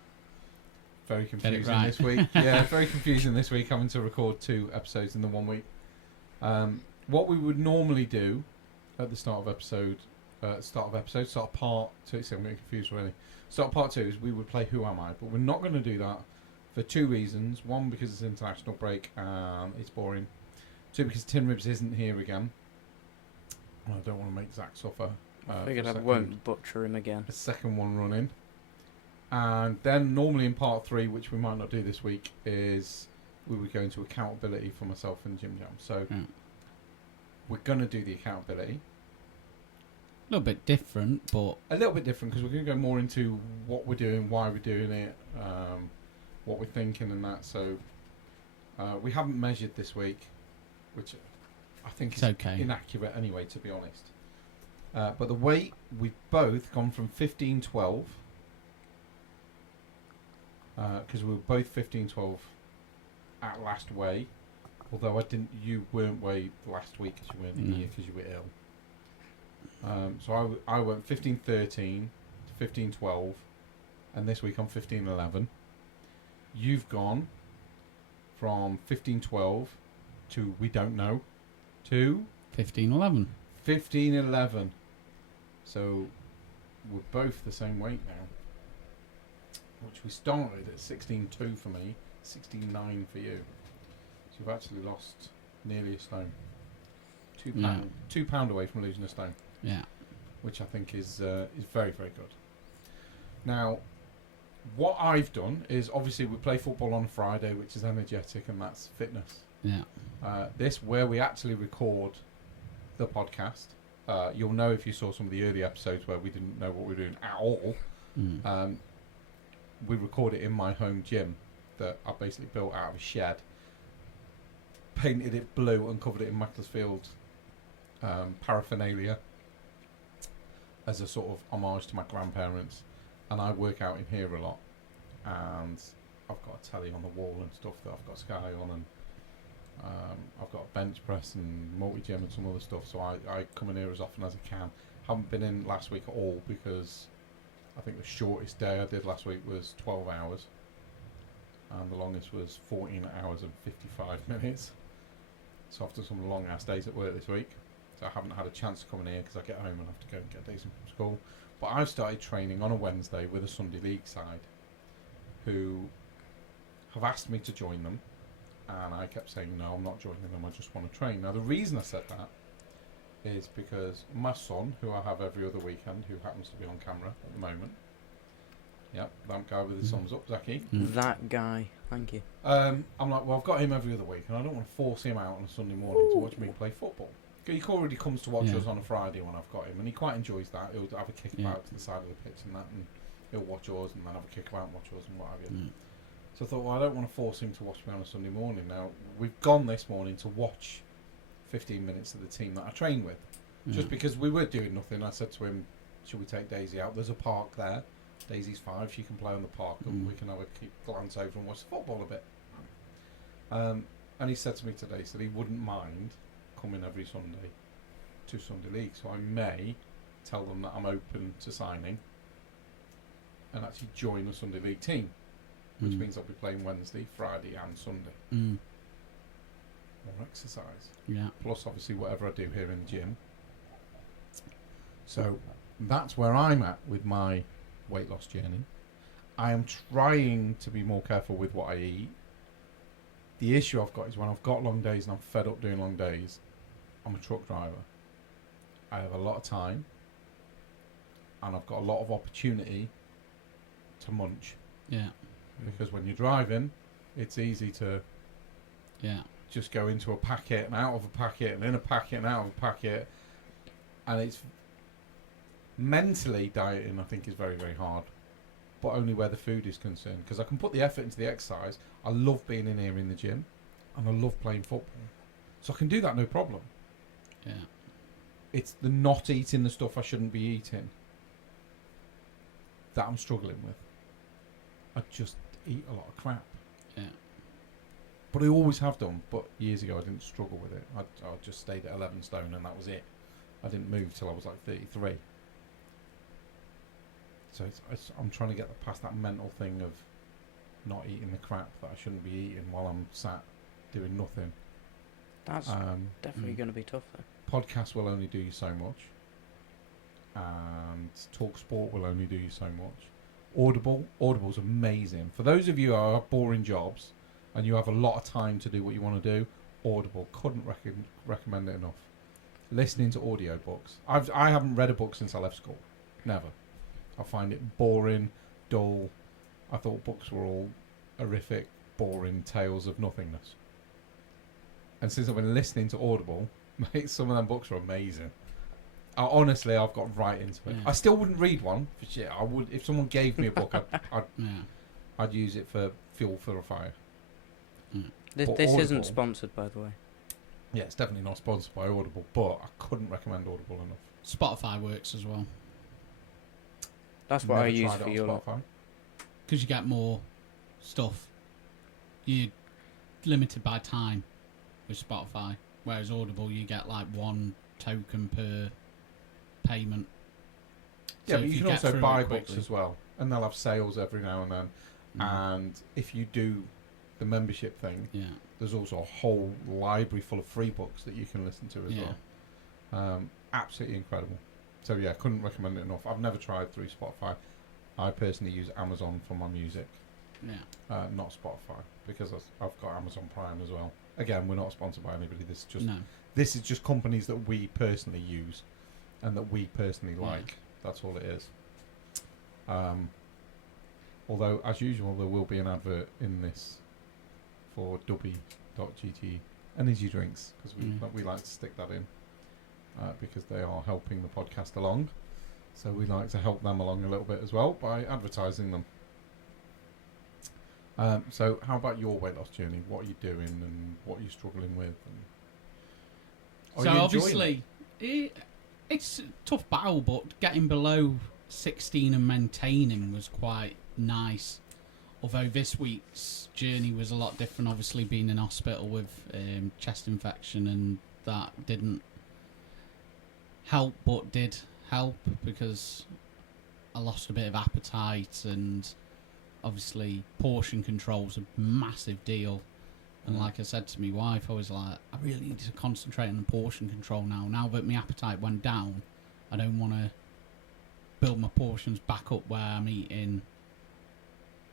Very confusing right. this week. Yeah, very confusing this week, having to record 2 episodes in the 1 week. What we would normally do at the start of part 2, see, I'm getting confused already. Start of part 2 is we would play Who Am I, but we're not going to do that for 2 reasons. 1, because it's international break and it's boring. 2, because Tin Ribs isn't here again. I don't want to make Zach suffer. I figured I won't butcher him again. A second one running. And then normally in part 3, which we might not do this week, is we would go into accountability for myself and Jim Jam. So we're going to do the accountability. A little bit different, but... A little bit different, because we're going to go more into what we're doing, why we're doing it, what we're thinking and that. So we haven't measured this week, which I think is inaccurate anyway, to be honest. But the weight, we've both gone from 15-12, because we were both 15-12 at last weigh. Although you weren't weighed last week because you weren't here because you were ill. So I went 15-13 to 15-12, and this week I'm 15-11. You've gone from 15-12 to we don't know to 15-11. 15-11. So we're both the same weight now. Which we started at 16.2 for me, 16.9 for you. So you've actually lost nearly a stone. £2 £2 away from losing a stone. Yeah. Which I think is very, very good. Now, what I've done is obviously we play football on a Friday, which is energetic, and that's fitness. Yeah. This, where we actually record the podcast, you'll know if you saw some of the early episodes where we didn't know what we were doing at all. We record it in my home gym that I basically built out of a shed, painted it blue and covered it in Macclesfield paraphernalia as a sort of homage to my grandparents. And I work out in here a lot, and I've got a telly on the wall and stuff that I've got Sky on, and I've got a bench press and multi-gym and some other stuff, so I come in here as often as I can. Haven't been in last week at all because I think the shortest day I did last week was 12 hours, and the longest was 14 hours and 55 minutes. So after some long ass days at work this week, so I haven't had a chance to come in here because I get home and have to go and get Daisy from school. But I've started training on a Wednesday with a Sunday League side who have asked me to join them, and I kept saying no, I'm not joining them, I just want to train. Now the reason I said that is because my son, who I have every other weekend, who happens to be on camera at the moment, yep, that guy with his thumbs up, Zachy. That guy, thank you. I'm like, well, I've got him every other week, and I don't want to force him out on a Sunday morning to watch me play football. He already comes to watch us on a Friday when I've got him, and he quite enjoys that. He'll have a kick about to the side of the pitch and that, and he'll watch us, and then have a kick about and watch us and what have you. So I thought, well, I don't want to force him to watch me on a Sunday morning. Now, we've gone this morning to watch 15 minutes of the team that I train with. Just because we were doing nothing, I said to him, should we take Daisy out? There's a park there. Daisy's 5, she can play on the park, and we can have a glance over and watch the football a bit. And he said to me today, said he wouldn't mind coming every Sunday to Sunday League, so I may tell them that I'm open to signing and actually join a Sunday League team, which means I'll be playing Wednesday, Friday and Sunday. More exercise. Yeah. Plus obviously whatever I do here in the gym. So that's where I'm at with my weight loss journey. I am trying to be more careful with what I eat. The issue I've got is when I've got long days and I'm fed up doing long days, I'm a truck driver. I have a lot of time and I've got a lot of opportunity to munch. Yeah. Because when you're driving, it's easy to just go into a packet and out of a packet and in a packet and out of a packet. And it's mentally dieting, I think, is very, very hard. But only where the food is concerned. Because I can put the effort into the exercise. I love being in here in the gym. And I love playing football. So I can do that no problem. Yeah. It's the not eating the stuff I shouldn't be eating that I'm struggling with. I just eat a lot of crap. Yeah. But I always have done. But years ago I didn't struggle with it. I just stayed at 11 stone and that was it. I didn't move till I was like 33. So I'm trying to get past that mental thing of not eating the crap that I shouldn't be eating while I'm sat doing nothing. That's definitely going to be tough, though. Podcasts will only do you so much, and Talk Sport will only do you so much. Audible's amazing. For those of you who have boring jobs and you have a lot of time to do what you want to do, Audible, couldn't recommend it enough. Listening to audiobooks. I haven't read a book since I left school. Never. I find it boring, dull. I thought books were all horrific, boring tales of nothingness. And since I've been listening to Audible, mate, some of them books are amazing. Honestly, I've got right into it. Yeah. I still wouldn't read one for shit. I would if someone gave me a book. I'd use it for fuel for a fire. This Audible, isn't sponsored, by the way. Yeah, it's definitely not sponsored by Audible, but I couldn't recommend Audible enough. Spotify works as well. That's what I use for your Spotify. Because you get more stuff. You're limited by time with Spotify, whereas Audible you get like one token per payment. Yeah, So but if you can get also through buy it books quickly- as well, and they'll have sales every now and then. And if you do the membership thing, Yeah. there's also a whole library full of free books that you can listen to as Yeah. well. Absolutely incredible. So yeah, couldn't recommend it enough. I've never tried through Spotify. I personally use Amazon for my music, Yeah. not Spotify, because I've got Amazon Prime as well. Again, we're not sponsored by anybody. No. This is just companies that we personally use and that we personally like. That's all it is. Although, as usual, there will be an advert in this for Dubby.gt energy drinks, because we like to stick that in because they are helping the podcast along. So we like to help them along a little bit as well by advertising them. So how about your weight loss journey? What are you doing and what are you struggling with? And So obviously, it's a tough battle, but getting below 16 and maintaining was quite nice. Although this week's journey was a lot different, obviously being in hospital with chest infection, and that didn't help, but did help because I lost a bit of appetite, and obviously portion control's a massive deal. And like I said to my wife, I was like, I really need to concentrate on the portion control now. Now that my appetite went down, I don't want to build my portions back up where I'm eating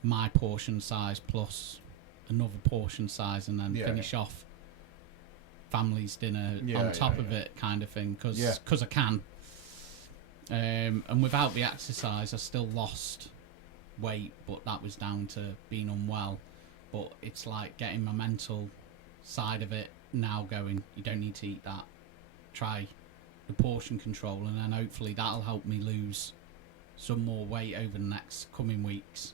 my portion size plus another portion size and then finish off family's dinner on top of it kind of thing, because I can. And without the exercise, I still lost weight, but that was down to being unwell. But it's like getting my mental side of it now going, you don't need to eat that. Try the portion control, and then hopefully that'll help me lose some more weight over the next coming weeks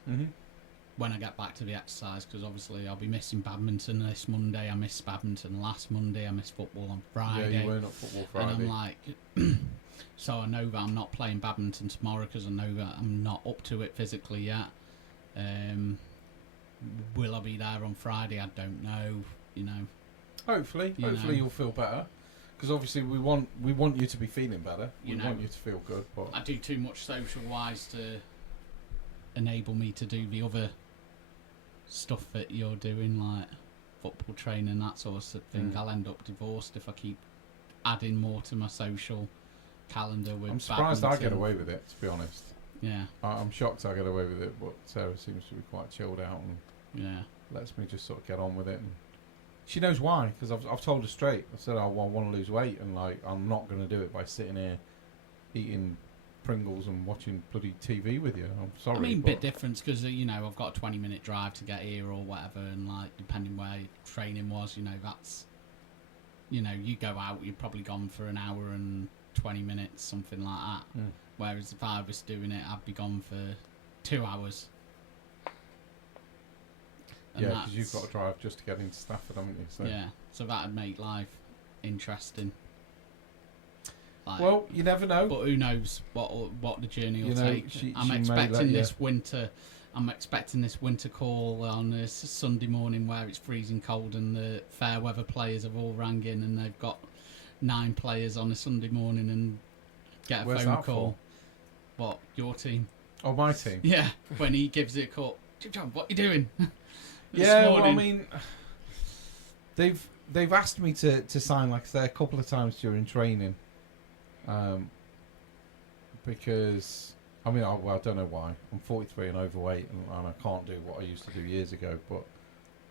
when I get back to the exercise, because obviously I'll be missing badminton this Monday. I missed badminton last Monday. I missed football on Friday. Yeah, you weren't at football Friday. And I'm like, so I know that I'm not playing badminton tomorrow because I know that I'm not up to it physically yet. Will I be there on Friday? I don't know. You know. Hopefully you'll feel better, because obviously we want you to be feeling better. We want you to feel good. But I do too much social wise to enable me to do the other stuff that you're doing, like football training, that sort of thing. I'll end up divorced if I keep adding more to my social calendar with I'm surprised I get badminton. away with it, to be honest. Yeah. I'm shocked I get away with it, but Sarah seems to be quite chilled out and lets me just sort of get on with it. And she knows why, because I've told her straight. I said I want to lose weight, and like I'm not going to do it by sitting here eating Pringles and watching bloody TV with you. I'm sorry. I mean, bit different because I've got a 20-minute drive to get here or whatever, and like depending where training was, that's you go out, you're probably gone for an hour and 20 minutes, something like that. Whereas if I was doing it, I'd be gone for 2 hours. And yeah, because you've got to drive just to get into Stafford, haven't you? So. Yeah, so that'd make life interesting. Like, well, you never know. But who knows what the journey will take. She I'm may expecting let you. this winter. I'm expecting this winter call on a Sunday morning where it's freezing cold and the fair weather players have all rang in and they've got 9 players on a Sunday morning and get a Where's phone that call. What, your team? Oh, my team. Yeah, when he gives it a call. Jim John, what are you doing? Yeah, well, I mean, they've asked me to sign, like I say, a couple of times during training, because I mean, I don't know why. I'm 43 and overweight, and I can't do what I used to do years ago. But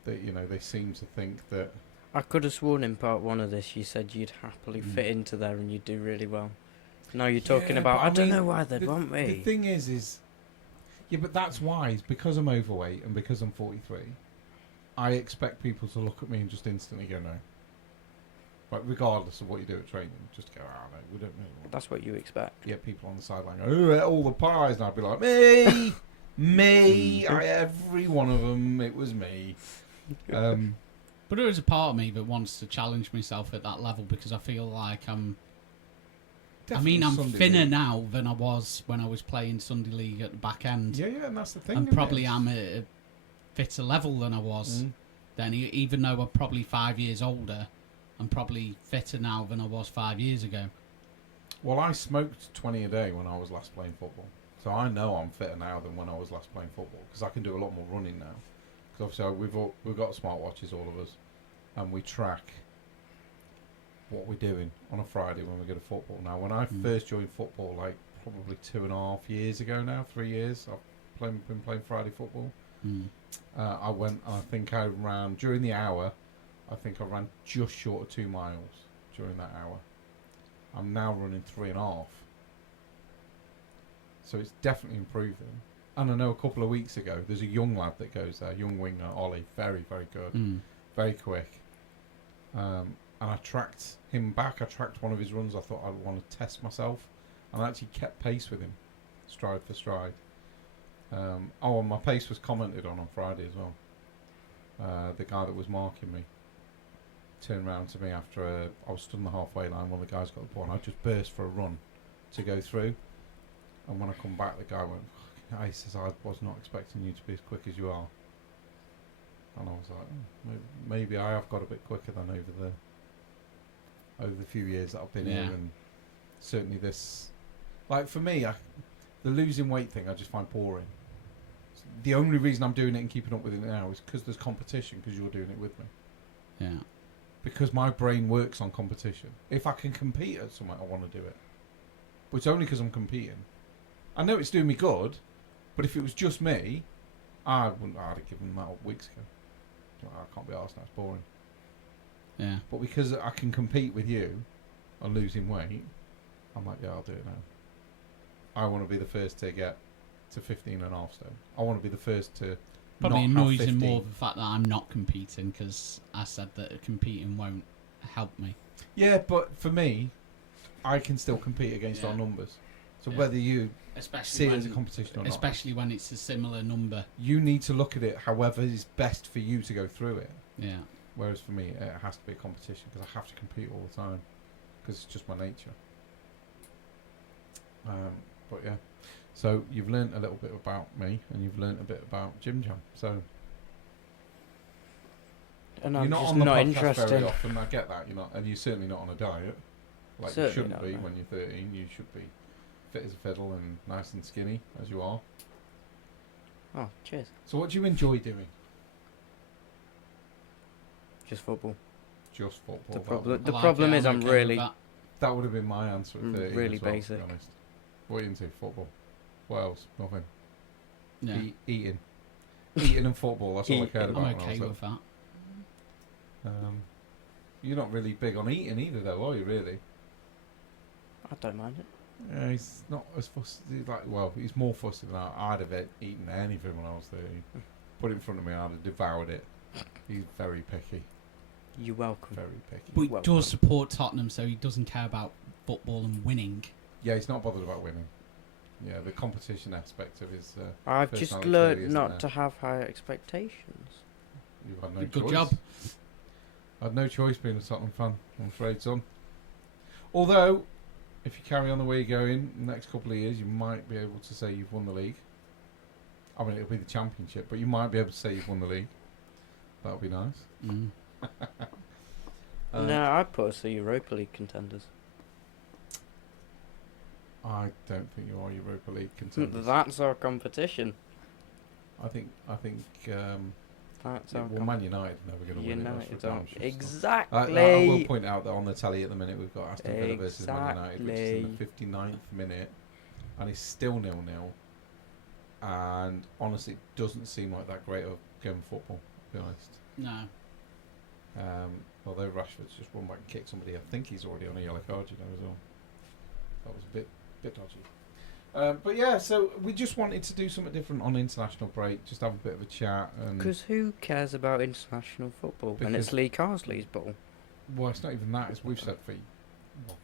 they seem to think that. I could have sworn in part 1 of this you said you'd happily fit into there and you'd do really well. Now you're talking Yeah, about, but I don't mean, know why they'd want me. The thing is, yeah, but that's why. It's because I'm overweight and because I'm 43. I expect people to look at me and just instantly go no. Like, regardless of what you do at training, just go, no, we don't really want. That's what you expect. Yeah, people on the sideline go, oh, all the pies, and I'd be like, me, me, every one of them, it was me. But there is a part of me that wants to challenge myself at that level because I feel like I'm thinner now than I was when I was playing Sunday League at the back end. Yeah, and that's the thing. And probably am at a fitter level than I was then. Even though I'm probably 5 years older, I'm probably fitter now than I was 5 years ago. Well, I smoked 20 a day when I was last playing football. So I know I'm fitter now than when I was last playing football because I can do a lot more running now. Because obviously we've got smartwatches, all of us, and we track what we're doing on a Friday when we go to football. Now, when I first joined football, like probably 2.5 years ago now, 3 years, I've been playing Friday football. I went, and I think I ran, during the hour, I think I ran just short of 2 miles during that hour. I'm now running 3.5. So it's definitely improving. And I know a couple of weeks ago, there's a young lad that goes there, young winger, Ollie, very, very good, very quick. And I tracked him back. I tracked one of his runs. I thought I'd want to test myself. And I actually kept pace with him, stride for stride. And my pace was commented on Friday as well. The guy that was marking me turned around to me after I was stood on the halfway line. One of the guys got the ball, and I just burst for a run to go through. And when I come back, the guy went, he says, I was not expecting you to be as quick as you are. And I was like, maybe I have got a bit quicker than over the few years that I've been here. And certainly this, like for me, the losing weight thing I just find boring. The only reason I'm doing it and keeping up with it now is because there's competition, because you're doing it with me. Yeah. Because my brain works on competition. If I can compete at something, I want to do it. But it's only because I'm competing. I know it's doing me good, but if it was just me, I'd have given them that up weeks ago. I can't be arsed now, it's boring. Yeah. But because I can compete with you on losing weight, I'm like, yeah, I'll do it now. I want to be the first to get to 15.5 stone. I want to be the first to probably not annoys have 15. him more the fact that I'm not competing because I said that competing won't help me. Yeah, but for me, I can still compete against our numbers. So whether you see it as a competition or not. Especially when it's a similar number. You need to look at it however is best for you to go through it. Yeah. Whereas for me, it has to be a competition because I have to compete all the time because it's just my nature. But yeah. So you've learnt a little bit about me and you've learnt a bit about Jim Jam. So and you're I'm not just on the not podcast interested. very often. I get that. You're not, and you're certainly not on a diet. Like Certainly you shouldn't not, be no. when you're 13. You should be fit as a fiddle and nice and skinny as you are. Oh, cheers. So what do you enjoy doing? Just football. Just football. The problem is I'm really... That would have been my answer at 13 really as well, basic. to be honest. What are you into? Football. What else? Nothing. Yeah. Eating. Eating and football. That's all I cared I'm about. okay with that. You're not really big on eating either, though, are you? Really? I don't mind it. Yeah, he's not as fussy. He's more fussy than I'd have eaten anything when I was 13. Put it in front of me, I'd have devoured it. He's very picky. You're welcome. Very picky. But he does support Tottenham, so he doesn't care about football and winning. Yeah, he's not bothered about winning. Yeah, the competition aspect of his. I've just personality learned really isn't not there. to have high expectations. You've had no Good choice. job. I had no choice being a Tottenham fan, I'm afraid, son. Although, if you carry on the way you're going, the next couple of years, you might be able to say you've won the league. I mean, it'll be the championship, but you might be able to say you've won the league. That would be nice. No, I'd put us the Europa League contenders. I I don't think you are Europa League contenders. That's our competition. I think. That's Yeah, our well, Man United are never going to win it. United That's don't. for Exactly. I will point out that on the tally at the minute we've got Aston Villa versus Man United, which is in the 59th minute, and it's still 0-0. And honestly, it doesn't seem like that great of game of football, to be honest. No. Although Rashford's just run back and kicked somebody, I think he's already on a yellow card, you know, as well. That was a bit dodgy. But yeah, so we just wanted to do something different on international break, just have a bit of a chat. Because who cares about international football? And it's Because- Lee Carsley's ball. Well, it's not even that. It's we've said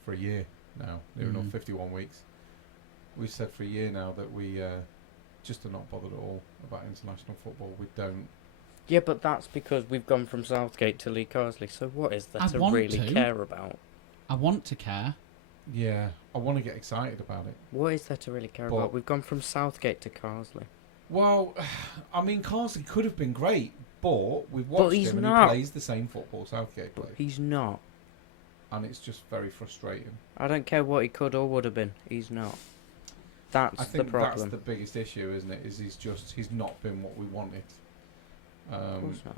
for a year now, near enough 51 weeks. We've said for a year now that we just are not bothered at all about international football. We don't. Yeah, but that's because we've gone from Southgate to Lee Carsley. So what is there I to want really to. care about? I want to care. Yeah, I want to get excited about it. What is there to really care But- about? We've gone from Southgate to Carsley. Well, I mean, Carsley could have been great, but we've watched he's him and not. he plays the same football Southgate But plays, he's not. and it's just very frustrating. I don't care what he could or would have been. He's not. That's I the think problem. that's the biggest issue, isn't it? Is he's not been what we wanted. Of course not.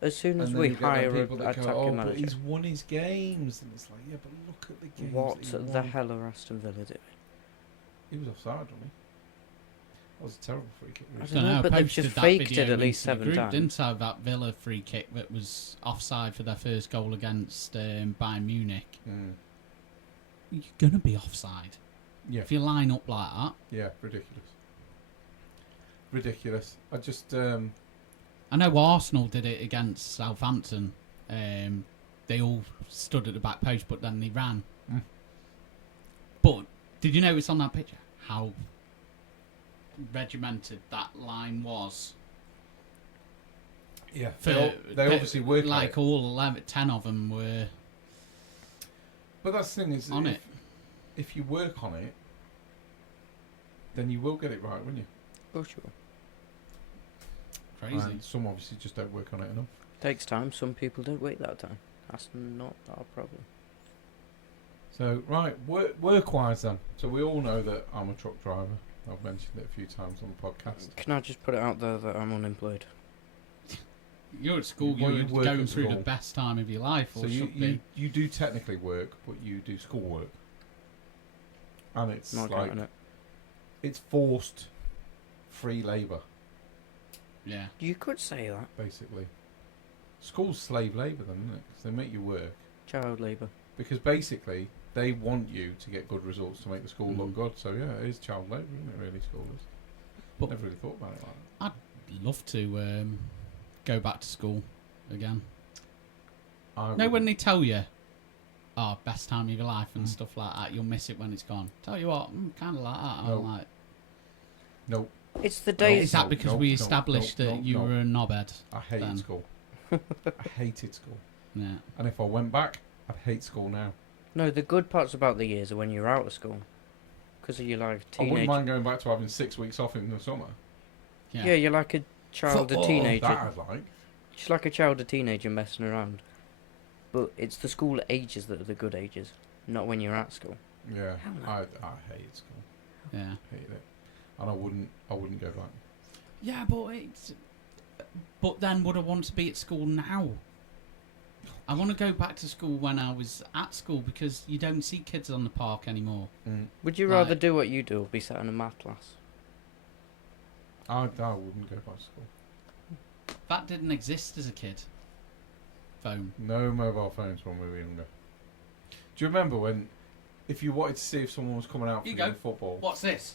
As soon as And then we you get them hire people an that go, attacking "Oh, but manager, he's won his games," and it's like, yeah, but look at the games. what that he the won. hell are Aston Villa doing? He was offside, wasn't he? That was a terrible free kick. I wasn't don't know, I but they've posted just that faked video it at least into the 7 group, times. Didn't I, that Villa free kick that was offside for their first goal against Bayern Munich? it? You're going to be offside. Yeah, If you line up like that. yeah, ridiculous. Ridiculous. I just, I know Arsenal did it against Southampton. They all stood at the back post, but then they ran. Mm. But did you notice on that picture how regimented that line was? yeah, For- they obviously work on like it. all 11, 10 of them were But that's the thing is, on if, it. if you work on it, then you will get it right, won't you? Oh, sure. Crazy. And some obviously just don't work on it enough. Takes time. Some people don't wait that time. That's not our problem. So, right, work-wise then. So we all know that I'm a truck driver. I've mentioned it a few times on the podcast. Can I just put it out there that I'm unemployed? You're at school, Well, you you're work going at through the school. best time of your life, or So should you be. you do technically work, but you do school work. And it's Not like, counting it. it's forced free labour, Yeah. You could say that. basically. School's slave labour then, isn't it? 'Cause they make you work. Child labour. Because basically, they want you to get good results to make the school look Mhm. good. So yeah, it is child labour, isn't it, really, school is? But- Never really thought about it like that. Love to go back to school again. I No, wouldn't. when they tell you, oh, best time of your life and Mm. stuff like that, you'll miss it when it's gone. Tell you what, kind of like that. No. I'm like, Nope, It's the No, days. is that no, because no, we no, established no, that no, you no. were a knobhead? I hated Then. school. I hated school. Yeah. And if I went back, I'd hate school now. No, the good parts about the years are when you're out of school. Because you're like a I wouldn't teenager. mind going back to having 6 weeks off in the summer. Yeah, you're like a child, Football, a teenager. That I'd like. Just like a child, a teenager messing around. But it's the school ages that are the good ages, not when you're at school. Yeah, Hell no. I hated school. Yeah. Hated it. And I wouldn't go back. Yeah, but then would I want to be at school now? I want to go back to school when I was at school because you don't see kids on the park anymore. Would you Right. rather do what you do or be sat in a math class? I wouldn't go back to school. That didn't exist as a kid. Phone. No mobile phones when we were younger. Do you remember when, if you wanted to see if someone was coming out for Here you game go. football, What's this?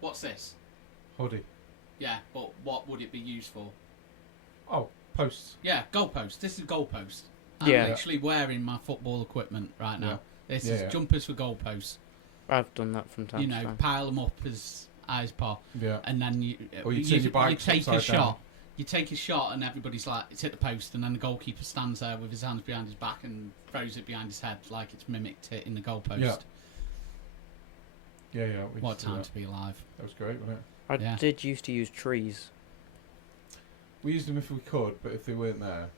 What's this? hoodie? Yeah, but what would it be used for? Oh, posts. Yeah, goalpost. This is goalpost. I'm Yeah. literally wearing my football equipment right now. Yeah. This Yeah, is yeah. jumpers for goalposts. I've done that from time You to know, time. pile them up as high as par, Yeah. and then you Or you turn your bikes take a upside down. shot. You take a shot, and everybody's like, it's hit the post, and then the goalkeeper stands there with his hands behind his back and throws it behind his head like it's mimicked hitting the goalpost. Yeah. Yeah. We What used to do time that. to be alive? That was great, wasn't it? I Yeah. did used to use trees. We used them if we could, but if they weren't there.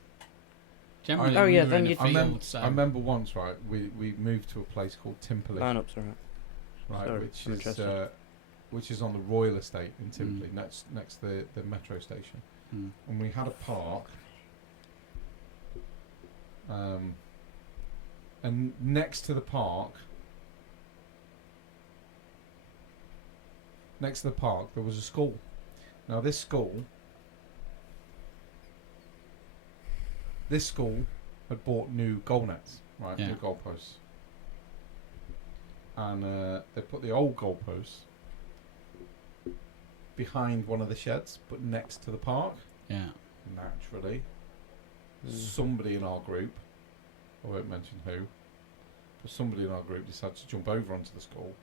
Generally, Oh, we yeah, were then in a you'd- I remember, field, so I remember once, right, we moved to a place called Timperley. Lineups are right. right, Sorry, which I'm is interested. which is on the Royal Estate in Timberley, next to the metro station. Mm. And we had a park, and next to the park, there was a school. Now this school had bought new goal nets, right? Yeah. New goalposts, and they put the old goalposts behind one of the sheds, but next to the park. Yeah. Naturally, Mm. somebody in our group, I won't mention who, but somebody in our group decided to jump over onto the school,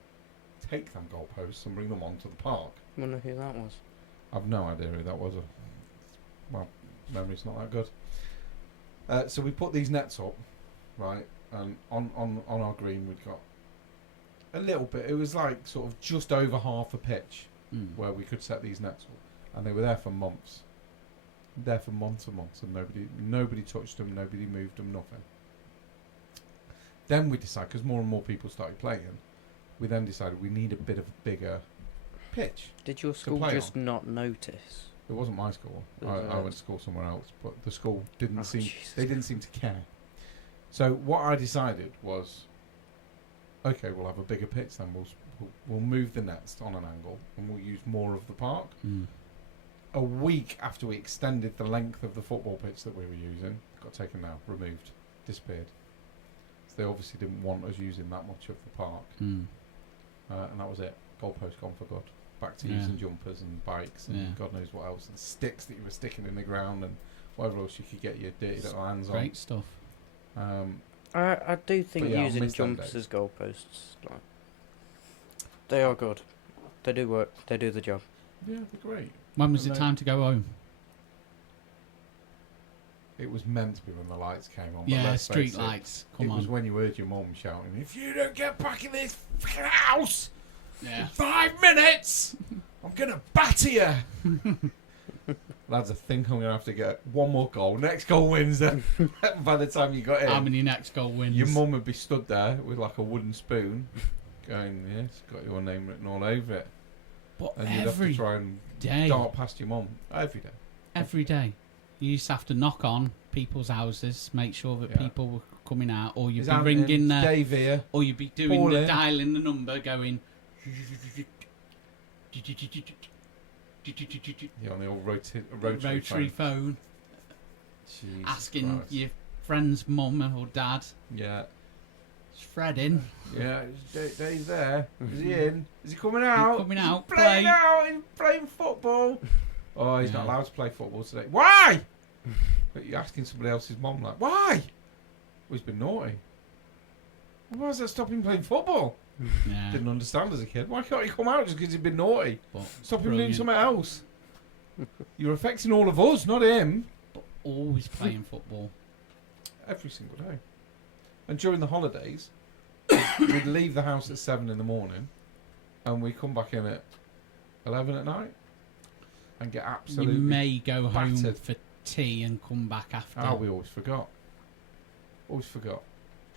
take them goalposts and bring them onto the park. Wonder who that was. I've no idea who that was. Well, memory's not that good. So we put these nets up, right, and on our green we'd got a little bit. It was like sort of just over half a pitch Mm. where we could set these nets up, and they were there for months. There for months and months, and nobody touched them, nobody moved them, nothing. Then we decided, because more and more people started playing, we then decided we need a bit of a bigger pitch. Did your school play just not notice? It wasn't my school. Was I it? went to school somewhere else, but the school didn't Oh, seem. Jesus. They didn't seem to care. So what I decided was, okay, we'll have a bigger pitch. Then we'll move the nets on an angle, and we'll use more of the park. Mm. A week after we extended the length of the football pitch that we were using, got taken out, removed, disappeared. So they obviously didn't want us using that much of the park, Mm. and that was it. Goalpost gone for good. Back to Yeah. using jumpers and bikes and Yeah. God knows what else, and sticks that you were sticking in the ground and whatever else you could get your dirty little hands Great stuff. on. I do think yeah, I'll using miss them jumpers days. as goalposts, like, they are good. They do work. They do the job. Yeah, they're great. When was it No. time to go home? It was meant to be when the lights came on. But Yeah, let's street face it, lights. It Come was on. when you heard your mum shouting, "If you don't get back in this fucking house in Yeah. 5 minutes, I'm gonna batter you." Lads, I think I'm gonna have to get one more goal. Next goal wins. Then by the time you got in, How many next goal wins? your mum would be stood there with like a wooden spoon, going, "Yeah, it's got your name written all over it," But and you'd have to every try and day. dart past your mum every day. Every day. You used to have to knock on people's houses, make sure that Yeah. people were coming out, or you'd Is be Anthony, ringing the, Dave here. or you'd be doing Paul the in. dialing the number, going. Yeah, on the old rotary Rotary phone. phone, Jesus asking Christ. your friend's mum or dad. Yeah, Is Fred in? yeah. Dave's there. Is he in? Is he coming out? coming out, He's playing play. out. He's playing football. Oh, he's not Yeah. allowed to play football today. Why? But you're asking somebody else's mum, like, why? Well, he's been naughty. Why does that stop him playing football? Yeah. Didn't understand as a kid. Why can't he come out just because he's been naughty? But Stop him doing brilliant. something else. You're affecting all of us, not him. But always playing football. Every single day. And during the holidays, we'd leave the house at 7 in the morning, and we come back in at 11 at night, and get absolutely. You may go home battered. for tea and come back after. Oh, we always forgot. Always forgot.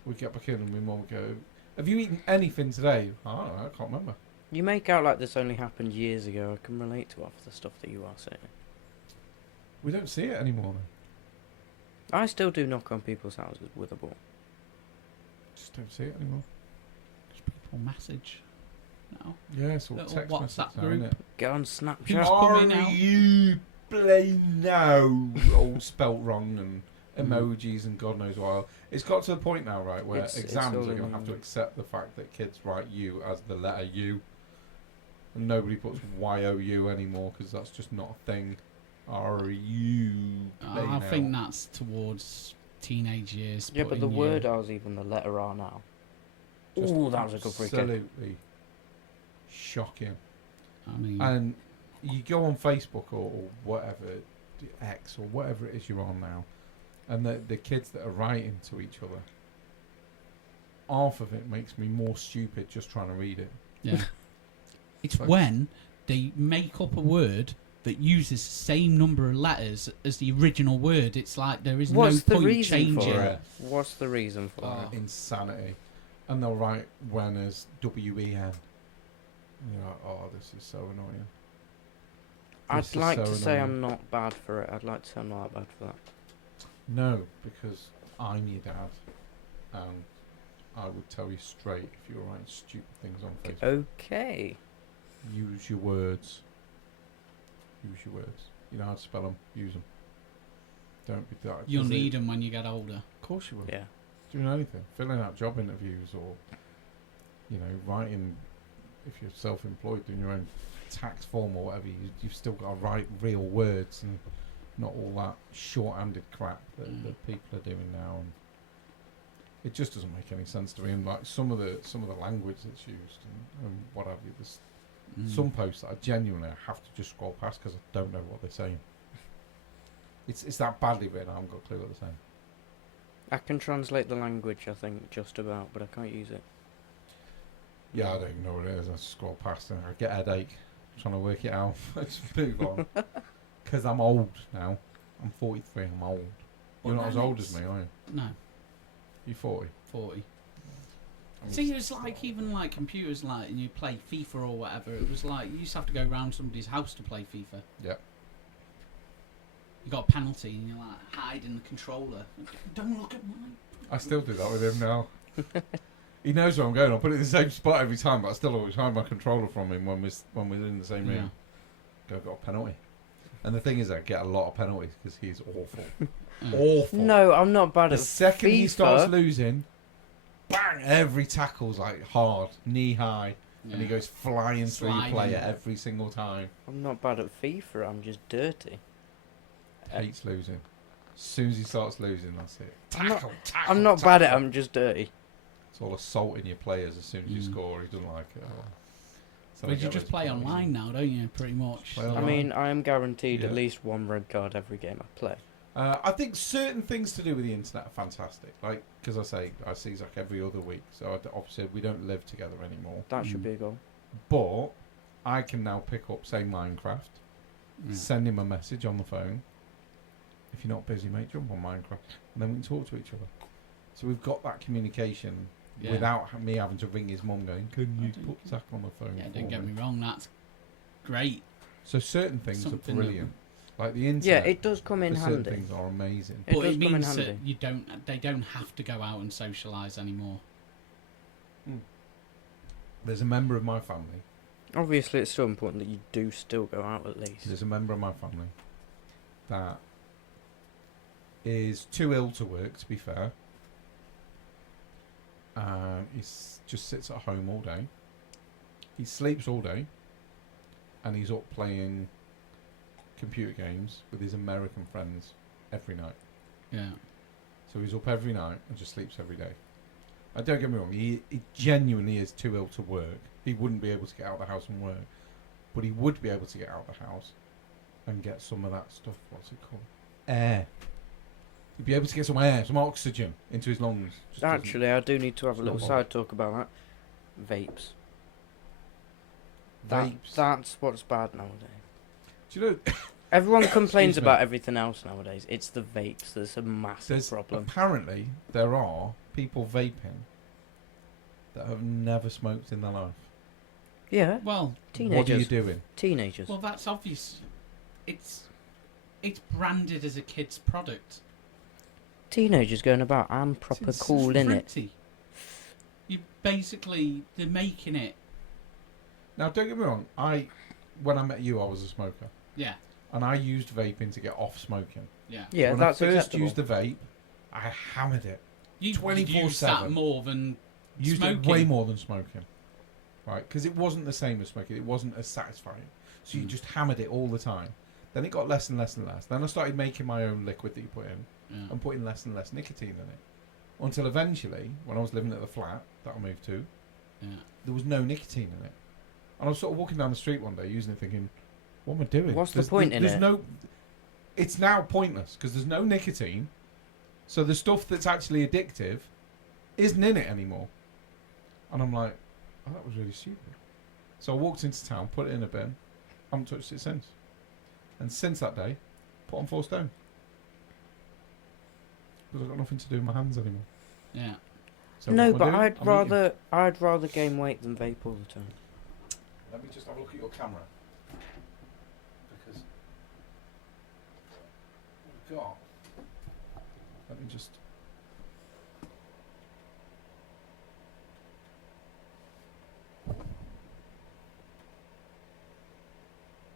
We'd get back in, and my mum would go, "Have you eaten anything today?" I don't know. I can't remember. You make out like this only happened years ago. I can relate to half the stuff that you are saying. We don't see it anymore. Though. I still do knock on people's houses with a ball. Just don't see it anymore. Just people message. No. Yeah, it's all Little text WhatsApp messages now, group. isn't it? Get on Who's Snapchat. coming out? you play now? All spelt wrong and Mm. emojis and God knows what. else. It's got to the point now, right, where It's exams all are going to in- have to accept the fact that kids write U as the letter U, and nobody puts YOU anymore because that's just not a thing. RU. play I now. think that's towards teenage years. Yeah, but the putting your- word R's even the letter R now. Just Ooh, that was a good free kick. Absolutely shocking. I mean, And you go on Facebook or whatever, X or whatever it is you're on now, and the kids that are writing to each other, half of it makes me more stupid just trying to read it. yeah. It's Like- when they make up a word that uses the same number of letters as the original word. It's like there is What's the no point reason changing. for Yeah. it? What's the reason for Oh. it? Insanity. And they'll write when as WEN. And you're like, oh, this is so annoying. I'd This is like so to say annoying. I'm not bad for it. I'd like to say I'm not that bad for that. No, because I'm your dad, and I would tell you straight if you were writing stupid things on Facebook. Okay. Use your words. Use your words. You know how to spell them. Use them. Don't be that. You'll need them when you get older. Of course you will. Yeah. Doing anything, filling out job interviews, or writing. If you're self-employed, doing your own tax form or whatever, you've still got to write real words and not all that short-handed crap that people are doing now. And it just doesn't make any sense to me. And like some of the language that's used and what have you, there's some posts that I genuinely have to just scroll past because I don't know what they're saying. It's that badly written. I haven't got a clue what they're saying. I can translate the language, I think, just about, but I can't use it. Yeah, I don't even know what it is. I scroll past and I get a headache trying to work it out. I just move on. Because I'm old now. I'm 43, I'm old. You're not as old as me, are you? No, You're 40. 40. I'm See, it's like even like computers, like and you play FIFA or whatever. It was like you used to have to go round somebody's house to play FIFA. Yep. You got a penalty and you're like hiding the controller. Don't look at mine. I still do that with him now. He knows where I'm going. I'll put it in the same spot every time, but I still always hide my controller from him when we're in the same room. Got a penalty. And the thing is, I get a lot of penalties because he's awful. Awful. No, I'm not bad The at second he FIFA. starts losing, bang! Every tackle's like hard, knee high, and he Yeah. goes flying through your Sliding. player every single time. I'm not bad at FIFA. I'm just dirty. Hates losing. As soon as he starts losing, that's it. I'm not- Tackle, I'm not bad at it. tackle. I'm just dirty. It's all assaulting your players as soon as you Mm. score. He doesn't like it. So I But you get just those play penalties. online now, don't you? Pretty much. Play So- I online. mean, I am guaranteed Yeah. at least one red card every game I play. I think certain things to do with the internet are fantastic. Like, because I see Zach every other week. So obviously we don't live together anymore. That should Mm. be a goal. But I can now pick up, say, Minecraft, Yeah. send him a message on the phone. If you're not busy, mate, jump on Minecraft, and then we can talk to each other. So we've got that communication Yeah. without me having to ring his mum going, "Can you don't put get- Zach on the phone?" Yeah, for don't get me wrong. That's great. So certain things Something are that- brilliant, like the Yeah, internet. it does come in for certain handy. things are amazing. It But does it come in means that handy. they don't have to go out and socialise anymore. There's a member of my family. Obviously, it's still important that you do still go out at least. There's a member of my family that is too ill to work. To be fair, he just sits at home all day. He sleeps all day, and he's up playing computer games with his American friends every night. Yeah. So he's up every night and just sleeps every day. Don't get me wrong, he genuinely is too ill to work. He wouldn't be able to get out of the house and work. But he would be able to get out of the house and get some of that stuff, what's it called? Air. He'd be able to get some air, some oxygen into his lungs. Just doesn't- Actually, I do need to have a It's little not side talk about that. Vapes. vapes. That's what's bad nowadays. Do you know, Everyone complains me. about everything else nowadays. It's the vapes that's a massive there's problem. apparently there are people vaping that have never smoked in their life. Yeah, What Well, are teenagers. you doing? Teenagers. well, that's obvious. It's branded as a kid's product. Teenagers going about, I'm proper It's cool, innit? fruity. You basically they're making it. Now, don't get me wrong. When I met you, I was a smoker, Yeah. and I used vaping to get off smoking. Yeah. Yeah, when that's I first acceptable. used the vape, I hammered it. You 24/7. use that more than Used it Smoking. way more than smoking, right? Because it wasn't the same as smoking. It wasn't as satisfying. So you Mm. just hammered it all the time. Then it got less and less and less. Then I started making my own liquid that you put in yeah. and putting less and less nicotine in it. Until eventually, when I was living at the flat that I moved to, Yeah. there was no nicotine in it. And I was sort of walking down the street one day using it thinking, what am I doing? What's the point in there's it? No, it's now pointless because there's no nicotine. So the stuff that's actually addictive isn't in it anymore. And I'm like, oh, that was really stupid. So I walked into town, put it in a bin, haven't touched it since. And since that day, put on 4 stone. Because I've got nothing to do with my hands anymore. Yeah. So No, what but am I doing? I'm eating. I'd rather gain weight than vape all the time. Let me just have a look at your camera. Because we've got... Let me just...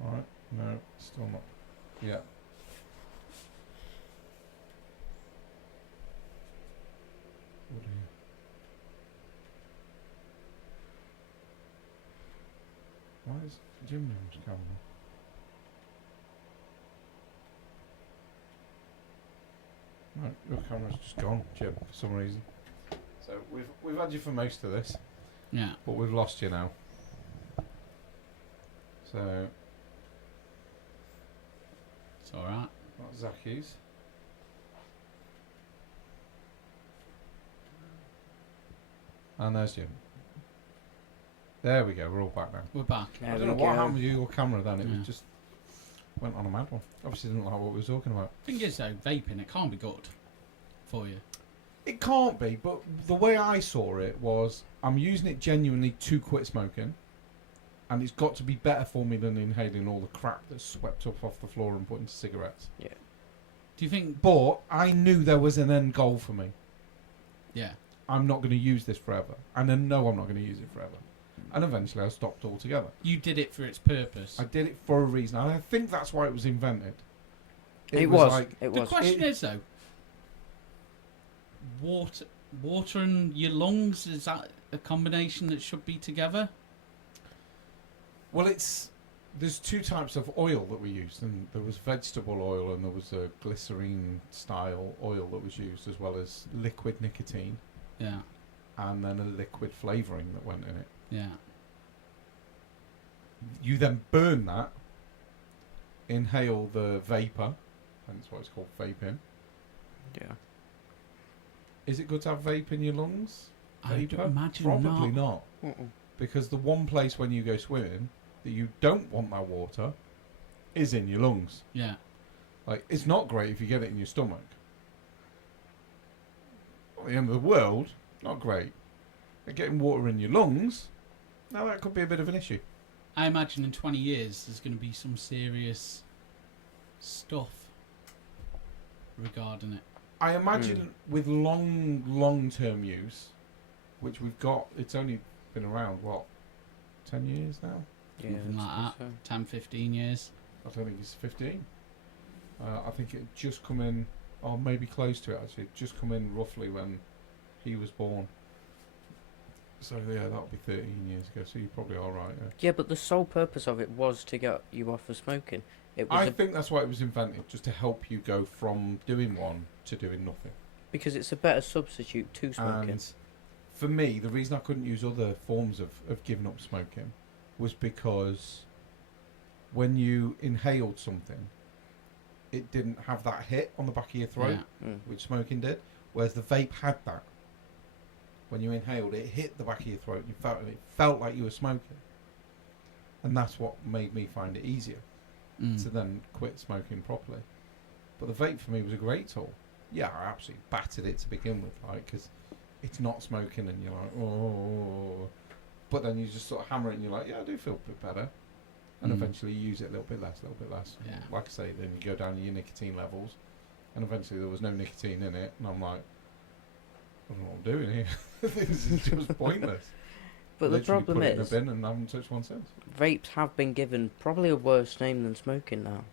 Alright, no, still not. Yeah. What are you? Why is Jim Nim's camera? Right, your camera's just gone, Jim, for some reason. So we've had you for most of this, Yeah. but we've lost you now. So It's alright. that's Zacky's. And there's Jim. There we go, we're all back now. We're back. There I we don't know what go. happened to your camera then, it Yeah. was just went on a mad one. Obviously didn't like what we were talking about. Thing is though, vaping, it can't be good for you. It can't be, but the way I saw it was I'm using it genuinely to quit smoking, and it's got to be better for me than inhaling all the crap that's swept up off the floor and put into cigarettes. Do you think? But I knew there was an end goal for me. Yeah. I'm not going to use this forever, and I know I'm not going to use it forever. And eventually I stopped altogether. You did it for its purpose. I did it for a reason, and I think that's why it was invented. It was. like, It The was. question is though, water and your lungs, is that a combination that should be together? well, there's two types of oil that we used, and there was vegetable oil and there was a glycerine style oil that was used, as well as liquid nicotine, Yeah. and then a liquid flavouring that went in it. Yeah. You then burn that, inhale the vapour, and that's why it's called vaping. Yeah. Is it good to have vape in your lungs? I Vapour? would imagine Probably not. not. Because the one place when you go swimming that you don't want that water is in your lungs. Yeah. Like, it's not great if you get it in your stomach. At the end of the world, not great. But getting water in your lungs, now that could be a bit of an issue. I imagine in 20 years there's going to be some serious stuff regarding it. I imagine with long-term use, which we've got, it's only been around, what, 10 years now? Yeah. Something like I that. suppose 10, 15 years. I don't think it's 15. I think it just come in, or maybe close to it actually, it just come in roughly when he was born. So yeah, that'll be 13 years ago, so you're probably alright, yeah. Yeah, but the sole purpose of it was to get you off of smoking. It was I think that's why it was invented, just to help you go from doing one to doing nothing. because it's a better substitute to smoking. And for me, the reason I couldn't use other forms of giving up smoking was because when you inhaled something, it didn't have that hit on the back of your throat, Yeah. which smoking did, whereas the vape had that. When you inhaled, it hit the back of your throat, and it felt like you were smoking. And that's what made me find it easier to then quit smoking properly. But the vape for me was a great tool. Yeah, I absolutely battered it to begin with, like, because it's not smoking, and you're like, oh. But then you just sort of hammer it, and you're like, yeah, I do feel a bit better. And eventually you use it a little bit less. Yeah. Like I say, then you go down to your nicotine levels, and eventually there was no nicotine in it, and I'm like, I don't know what I'm doing here. This is just pointless. But the Literally problem put it in is, a bin and I haven't touched one since. vapes have been given probably a worse name than smoking now.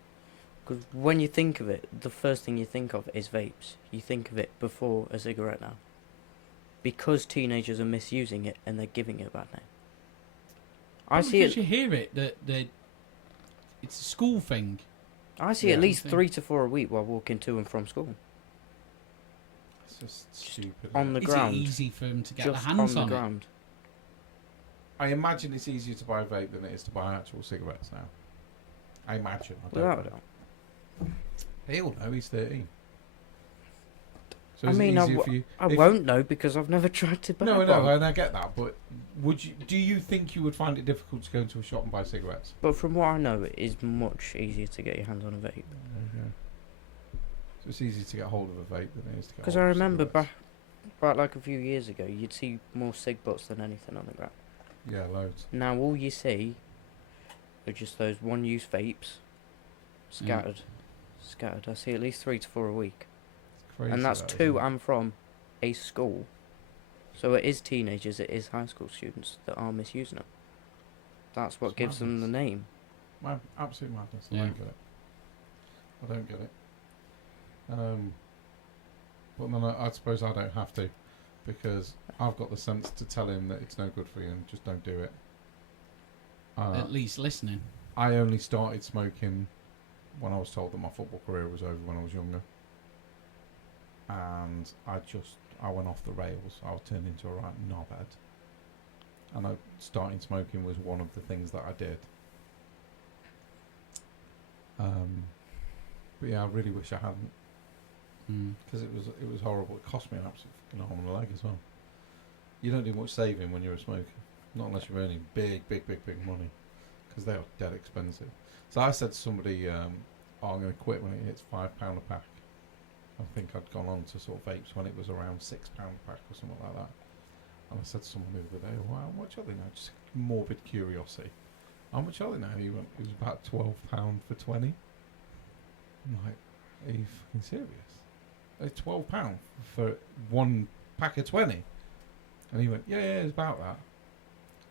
Because when you think of it, the first thing you think of is vapes. You think of it before a cigarette now. Because teenagers are misusing it and they're giving it a bad name. I see Because it. you hear it that it's a school thing. I see Yeah. at least Thing. 3 to 4 a week while walking to and from school. It's just stupid. On the Is ground. it easy for them to get Just their hands on on, the it? ground. I imagine it's easier to buy a vape than it is to buy actual cigarettes now. I imagine. I don't Without a know. doubt. He'll know, he's 13. So I is mean, it I easier w- for you? I if- won't know because I've never tried to buy No, one. no, and I get that, but do you think you would find it difficult to go into a shop and buy cigarettes? But from what I know, it is much easier to get your hands on a vape. Okay. So it's easier to get hold of a vape than it is to get Because hold I of remember cigarettes. back like a few years ago, you'd see more cig butts than anything on the ground. Yeah, loads. Now all you see are just those one-use vapes scattered. Scattered. I see at least 3 to 4 a week. It's crazy, And that's that, to isn't it? and from a school. So it is teenagers, it is high school students that are misusing it. That's what It's gives them the madness. name. Absolute madness. I Yeah. don't get it. I don't get it. But then I suppose I don't have to, because I've got the sense to tell him that it's no good for you and just don't do it. At least listening. I only started smoking when I was told that my football career was over when I was younger. And I went off the rails. I was turned into a right knobhead. And starting smoking was one of the things that I did. But yeah, I really wish I hadn't, because it was horrible. It cost me an absolute fucking arm and a leg as well. You don't do much saving when you're a smoker, not unless you're earning big money, because they are dead expensive. So I said to somebody, I'm going to quit when it hits £5 a pack. I think I'd gone on to sort of vapes when it was around £6 a pack or something like that. And I said to someone the other day, "Wow, how much are they now?" Just morbid curiosity. How much are they now? He went, it was about £12 for 20. I'm like, are you fucking serious? £12 for one pack of 20? And he went, yeah, it's about that.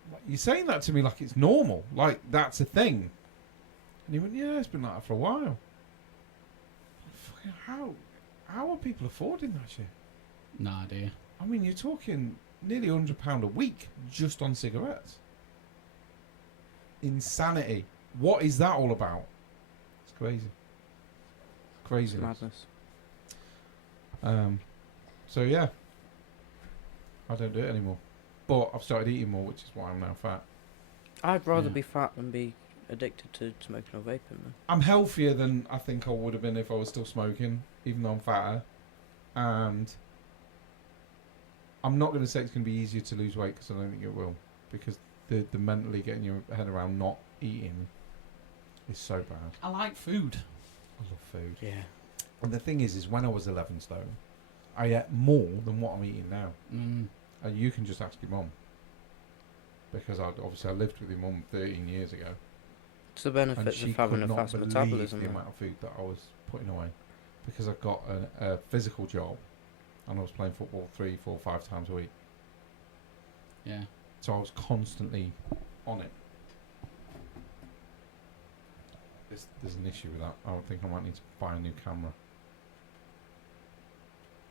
I'm like, you're saying that to me like it's normal, like that's a thing. And he went, yeah, it's been like that for a while. Fucking how are people affording that shit? No idea. I mean, you're talking nearly £100 a week just on cigarettes. Insanity. What is that all about? It's crazy. Craziness. Madness. So yeah, I don't do it anymore. But I've started eating more, which is why I'm now fat. I'd rather Yeah. be fat than be addicted to smoking or vaping, man. I'm healthier than I think I would have been if I was still smoking, even though I'm fatter. And I'm not going to say it's going to be easier to lose weight, because I don't think it will. Because the mentally getting your head around not eating is so bad. I like food. I love food. Yeah. And the thing is when I was 11 stone, I ate more than what I'm eating now. And you can just ask your mum. Because I lived with your mum 13 years ago. It's the And benefits she of having could a not fast believe metabolism. the man. amount of food that I was putting away. Because I got a physical job. And I was playing football 3, 4, 5 times a week. Yeah. So I was constantly on it. There's an issue with that. I think I might need to buy a new camera.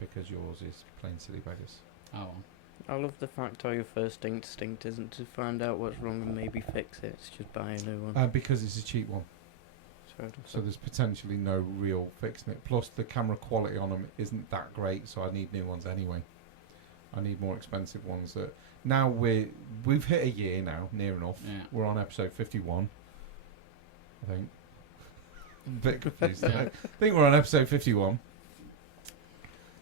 Because yours is plain silly beggars. Oh, well. I love the fact how your first instinct isn't to find out what's wrong and maybe fix it. It's just buy a new one. Because it's a cheap one. So there's potentially no real fixing it. Plus the camera quality on them isn't that great, so I need new ones anyway. I need more expensive ones. That now we've hit a year now, near enough. Yeah. We're on episode 51. I think. A bit confused there. I think we're on episode 51.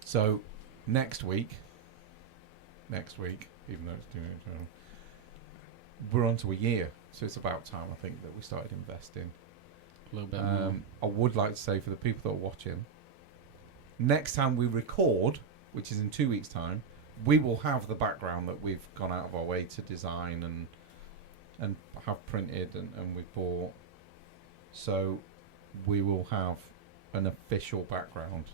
So next week, even though it's doing it, we're on to a year. So it's about time, I think, that we started investing. A little bit more. I would like to say, for the people that are watching, next time we record, which is in 2 weeks' time, we will have the background that we've gone out of our way to design and have printed and we bought. So we will have an official background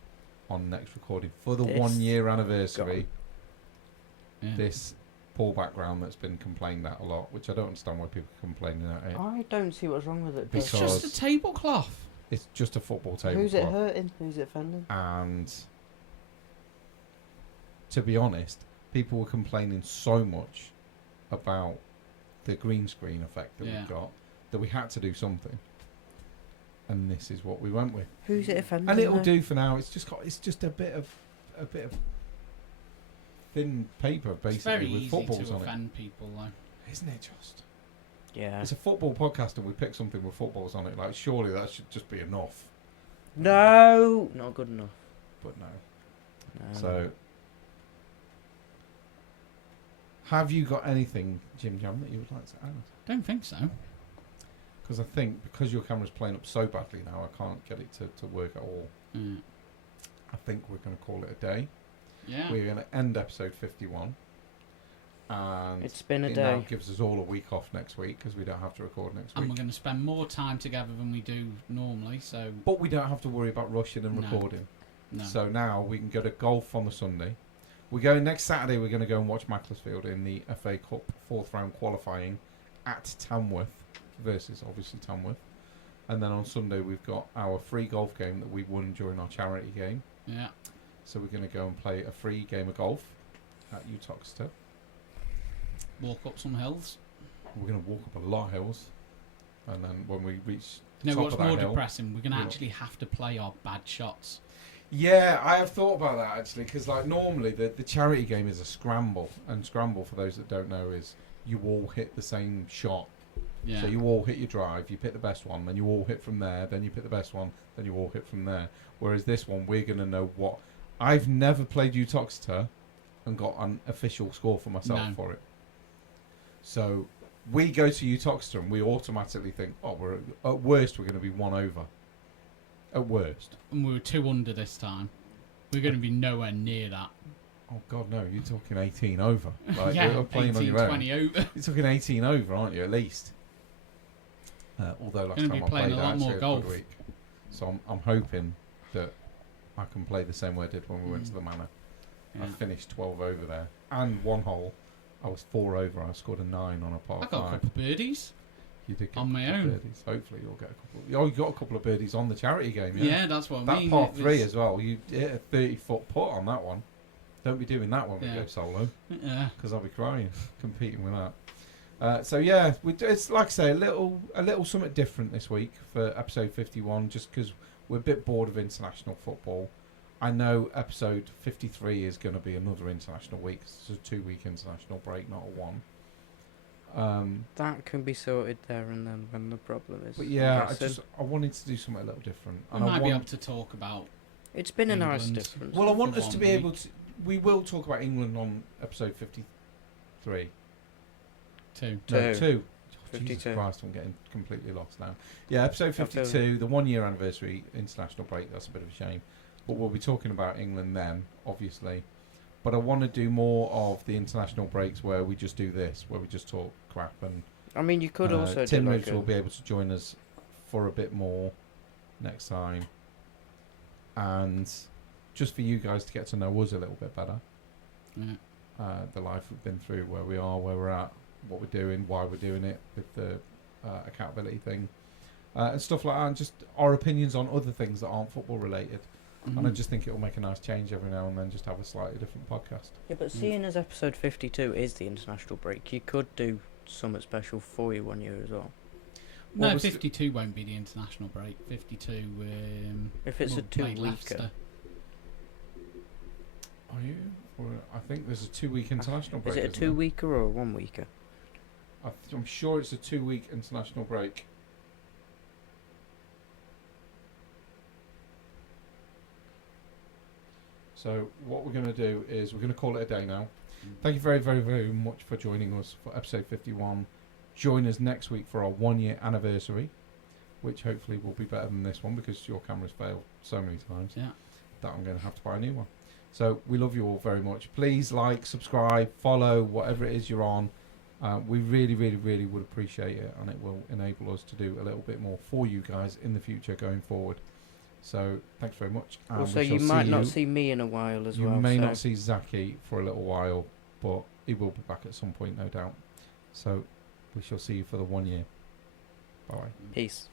on next recording for the This 1 year anniversary. Yeah. This poor background that's been complained at a lot, which I don't understand why people are complaining at it. I don't see what's wrong with it. It's because- just a tablecloth. It's just a football table. Who's it hurting? Who's it offending? And to be honest, people were complaining so much about the green screen effect that Yeah. we got that we had to do something. And this is what we went with. Who's it offending? And it'll though? do for now. It's just a bit of thin paper It's very basically with easy footballs to on it. offend people, though. Isn't it just? Yeah. It's a football podcast and we pick something with footballs on it. Like surely that should just be enough. No, not good enough. But no. No. So have you got anything, Jim Jam, that you would like to add? Don't think so. Because I think because your camera's playing up so badly now, I can't get it to work at all. Yeah. I think we're going to call it a day. Yeah. We're going to end episode 51. And It's been a it now day. gives us all a week off next week because we don't have to record next And week. we're going to spend more time together than we do normally, so But we don't have to worry about rushing and No. recording. no. So now we can go to golf on the Sunday. We're going next Saturday. We're going to go and watch Macclesfield in the FA Cup 4th round qualifying at Tamworth versus obviously Tamworth. And then on Sunday we've got our free golf game that we won during our charity game. Yeah. So we're going to go and play a free game of golf at Utoxeter. Walk up some hills. We're going to walk up a lot of hills, and then when we reach You know top what's of that more hill, depressing? We're going to we'll- actually have to play our bad shots. Yeah, I have thought about that actually, because like normally the charity game is a scramble, and scramble for those that don't know is you all hit the same shot. Yeah. So you all hit your drive, you pick the best one, then you all hit from there, then you pick the best one, then you all hit from there. Whereas this one, we're going to know what. I've never played Utoxeter and got an official score for myself No. for it. So we go to Utoxeter and we automatically think, oh, we're at worst we're going to be one over. At worst. And we were 2 under this time. We're going to be nowhere near that. Oh God, no! You're talking 18 over. Like yeah, you're playing 18, on your own. 20 over. You're talking 18 over, aren't you? At least. Although last Gonna time be I playing played, a lot I more actually had a golf. good week. So I'm hoping that I can play the same way I did when we went to the Manor. Yeah. I finished 12 over there, and one hole, I was 4 over. I scored a 9 on a par I got a 5. couple of birdies. You did get on a my couple of own. birdies. Hopefully you'll get a couple. Oh, you got a couple of birdies on the charity game. Yeah, Yeah, that's what I that mean. par It 3 was- as well. You hit a 30-foot putt on that one. Don't be doing that when we Yeah. go solo, Yeah. because I'll be crying competing with that. So yeah, it's like I say, a little something different this week for episode 51, just because we're a bit bored of international football. I know episode 53 is going to be another international week. It's a 2-week international break, not a 1. That can be sorted there and then when the problem is. But yeah, addressed. I wanted to do something a little different. We And I might be want, able to talk about. It's been a nice England. difference. well, I want for us to one be week. able to. We will talk about England on episode 53. Too. No, 2. 52. Jesus Christ, I'm getting completely lost now. Yeah, episode feel 52, the 1-year anniversary international break. That's a bit of a shame. But we'll be talking about England then, obviously. But I want to do more of the international breaks where we just do this, where we just talk crap. And I mean, you could also Tim do Moves like will be able to join us for a bit more next time. And just for you guys to get to know us a little bit better. Yeah. The life we've been through, where we are, where we're at, what we're doing, why we're doing it, with the accountability thing, and stuff like that, and just our opinions on other things that aren't football related. And I Mhm. just think it'll make a nice change every now and then, just have a slightly different podcast. Yeah, but seeing as episode 52 is the international break, you could do something special for your 1 year as well. What No, was the- 52 won't be the international break. 52. If it's we'll a play 2-weeker. Leicester. Are you? Or I think there's a 2-week international break. Is it a isn't there? 2-weeker or a 1-weeker? I'm sure it's a 2-week international break. So what we're going to do is we're going to call it a day now. Thank you very, very, very much for joining us for episode 51. Join us next week for our 1-year anniversary, which hopefully will be better than this one because your camera's failed so many times Yeah. that I'm going to have to buy a new one. So we love you all very much. Please like, subscribe, follow, whatever it is you're on. We really, really, really would appreciate it, and it will enable us to do a little bit more for you guys in the future going forward. So thanks very much. and Also, we shall you might see not see me in a while as you well. may so not see Zaki for a little while, but he will be back at some point, no doubt. So we shall see you for the 1 year. Bye bye. Peace.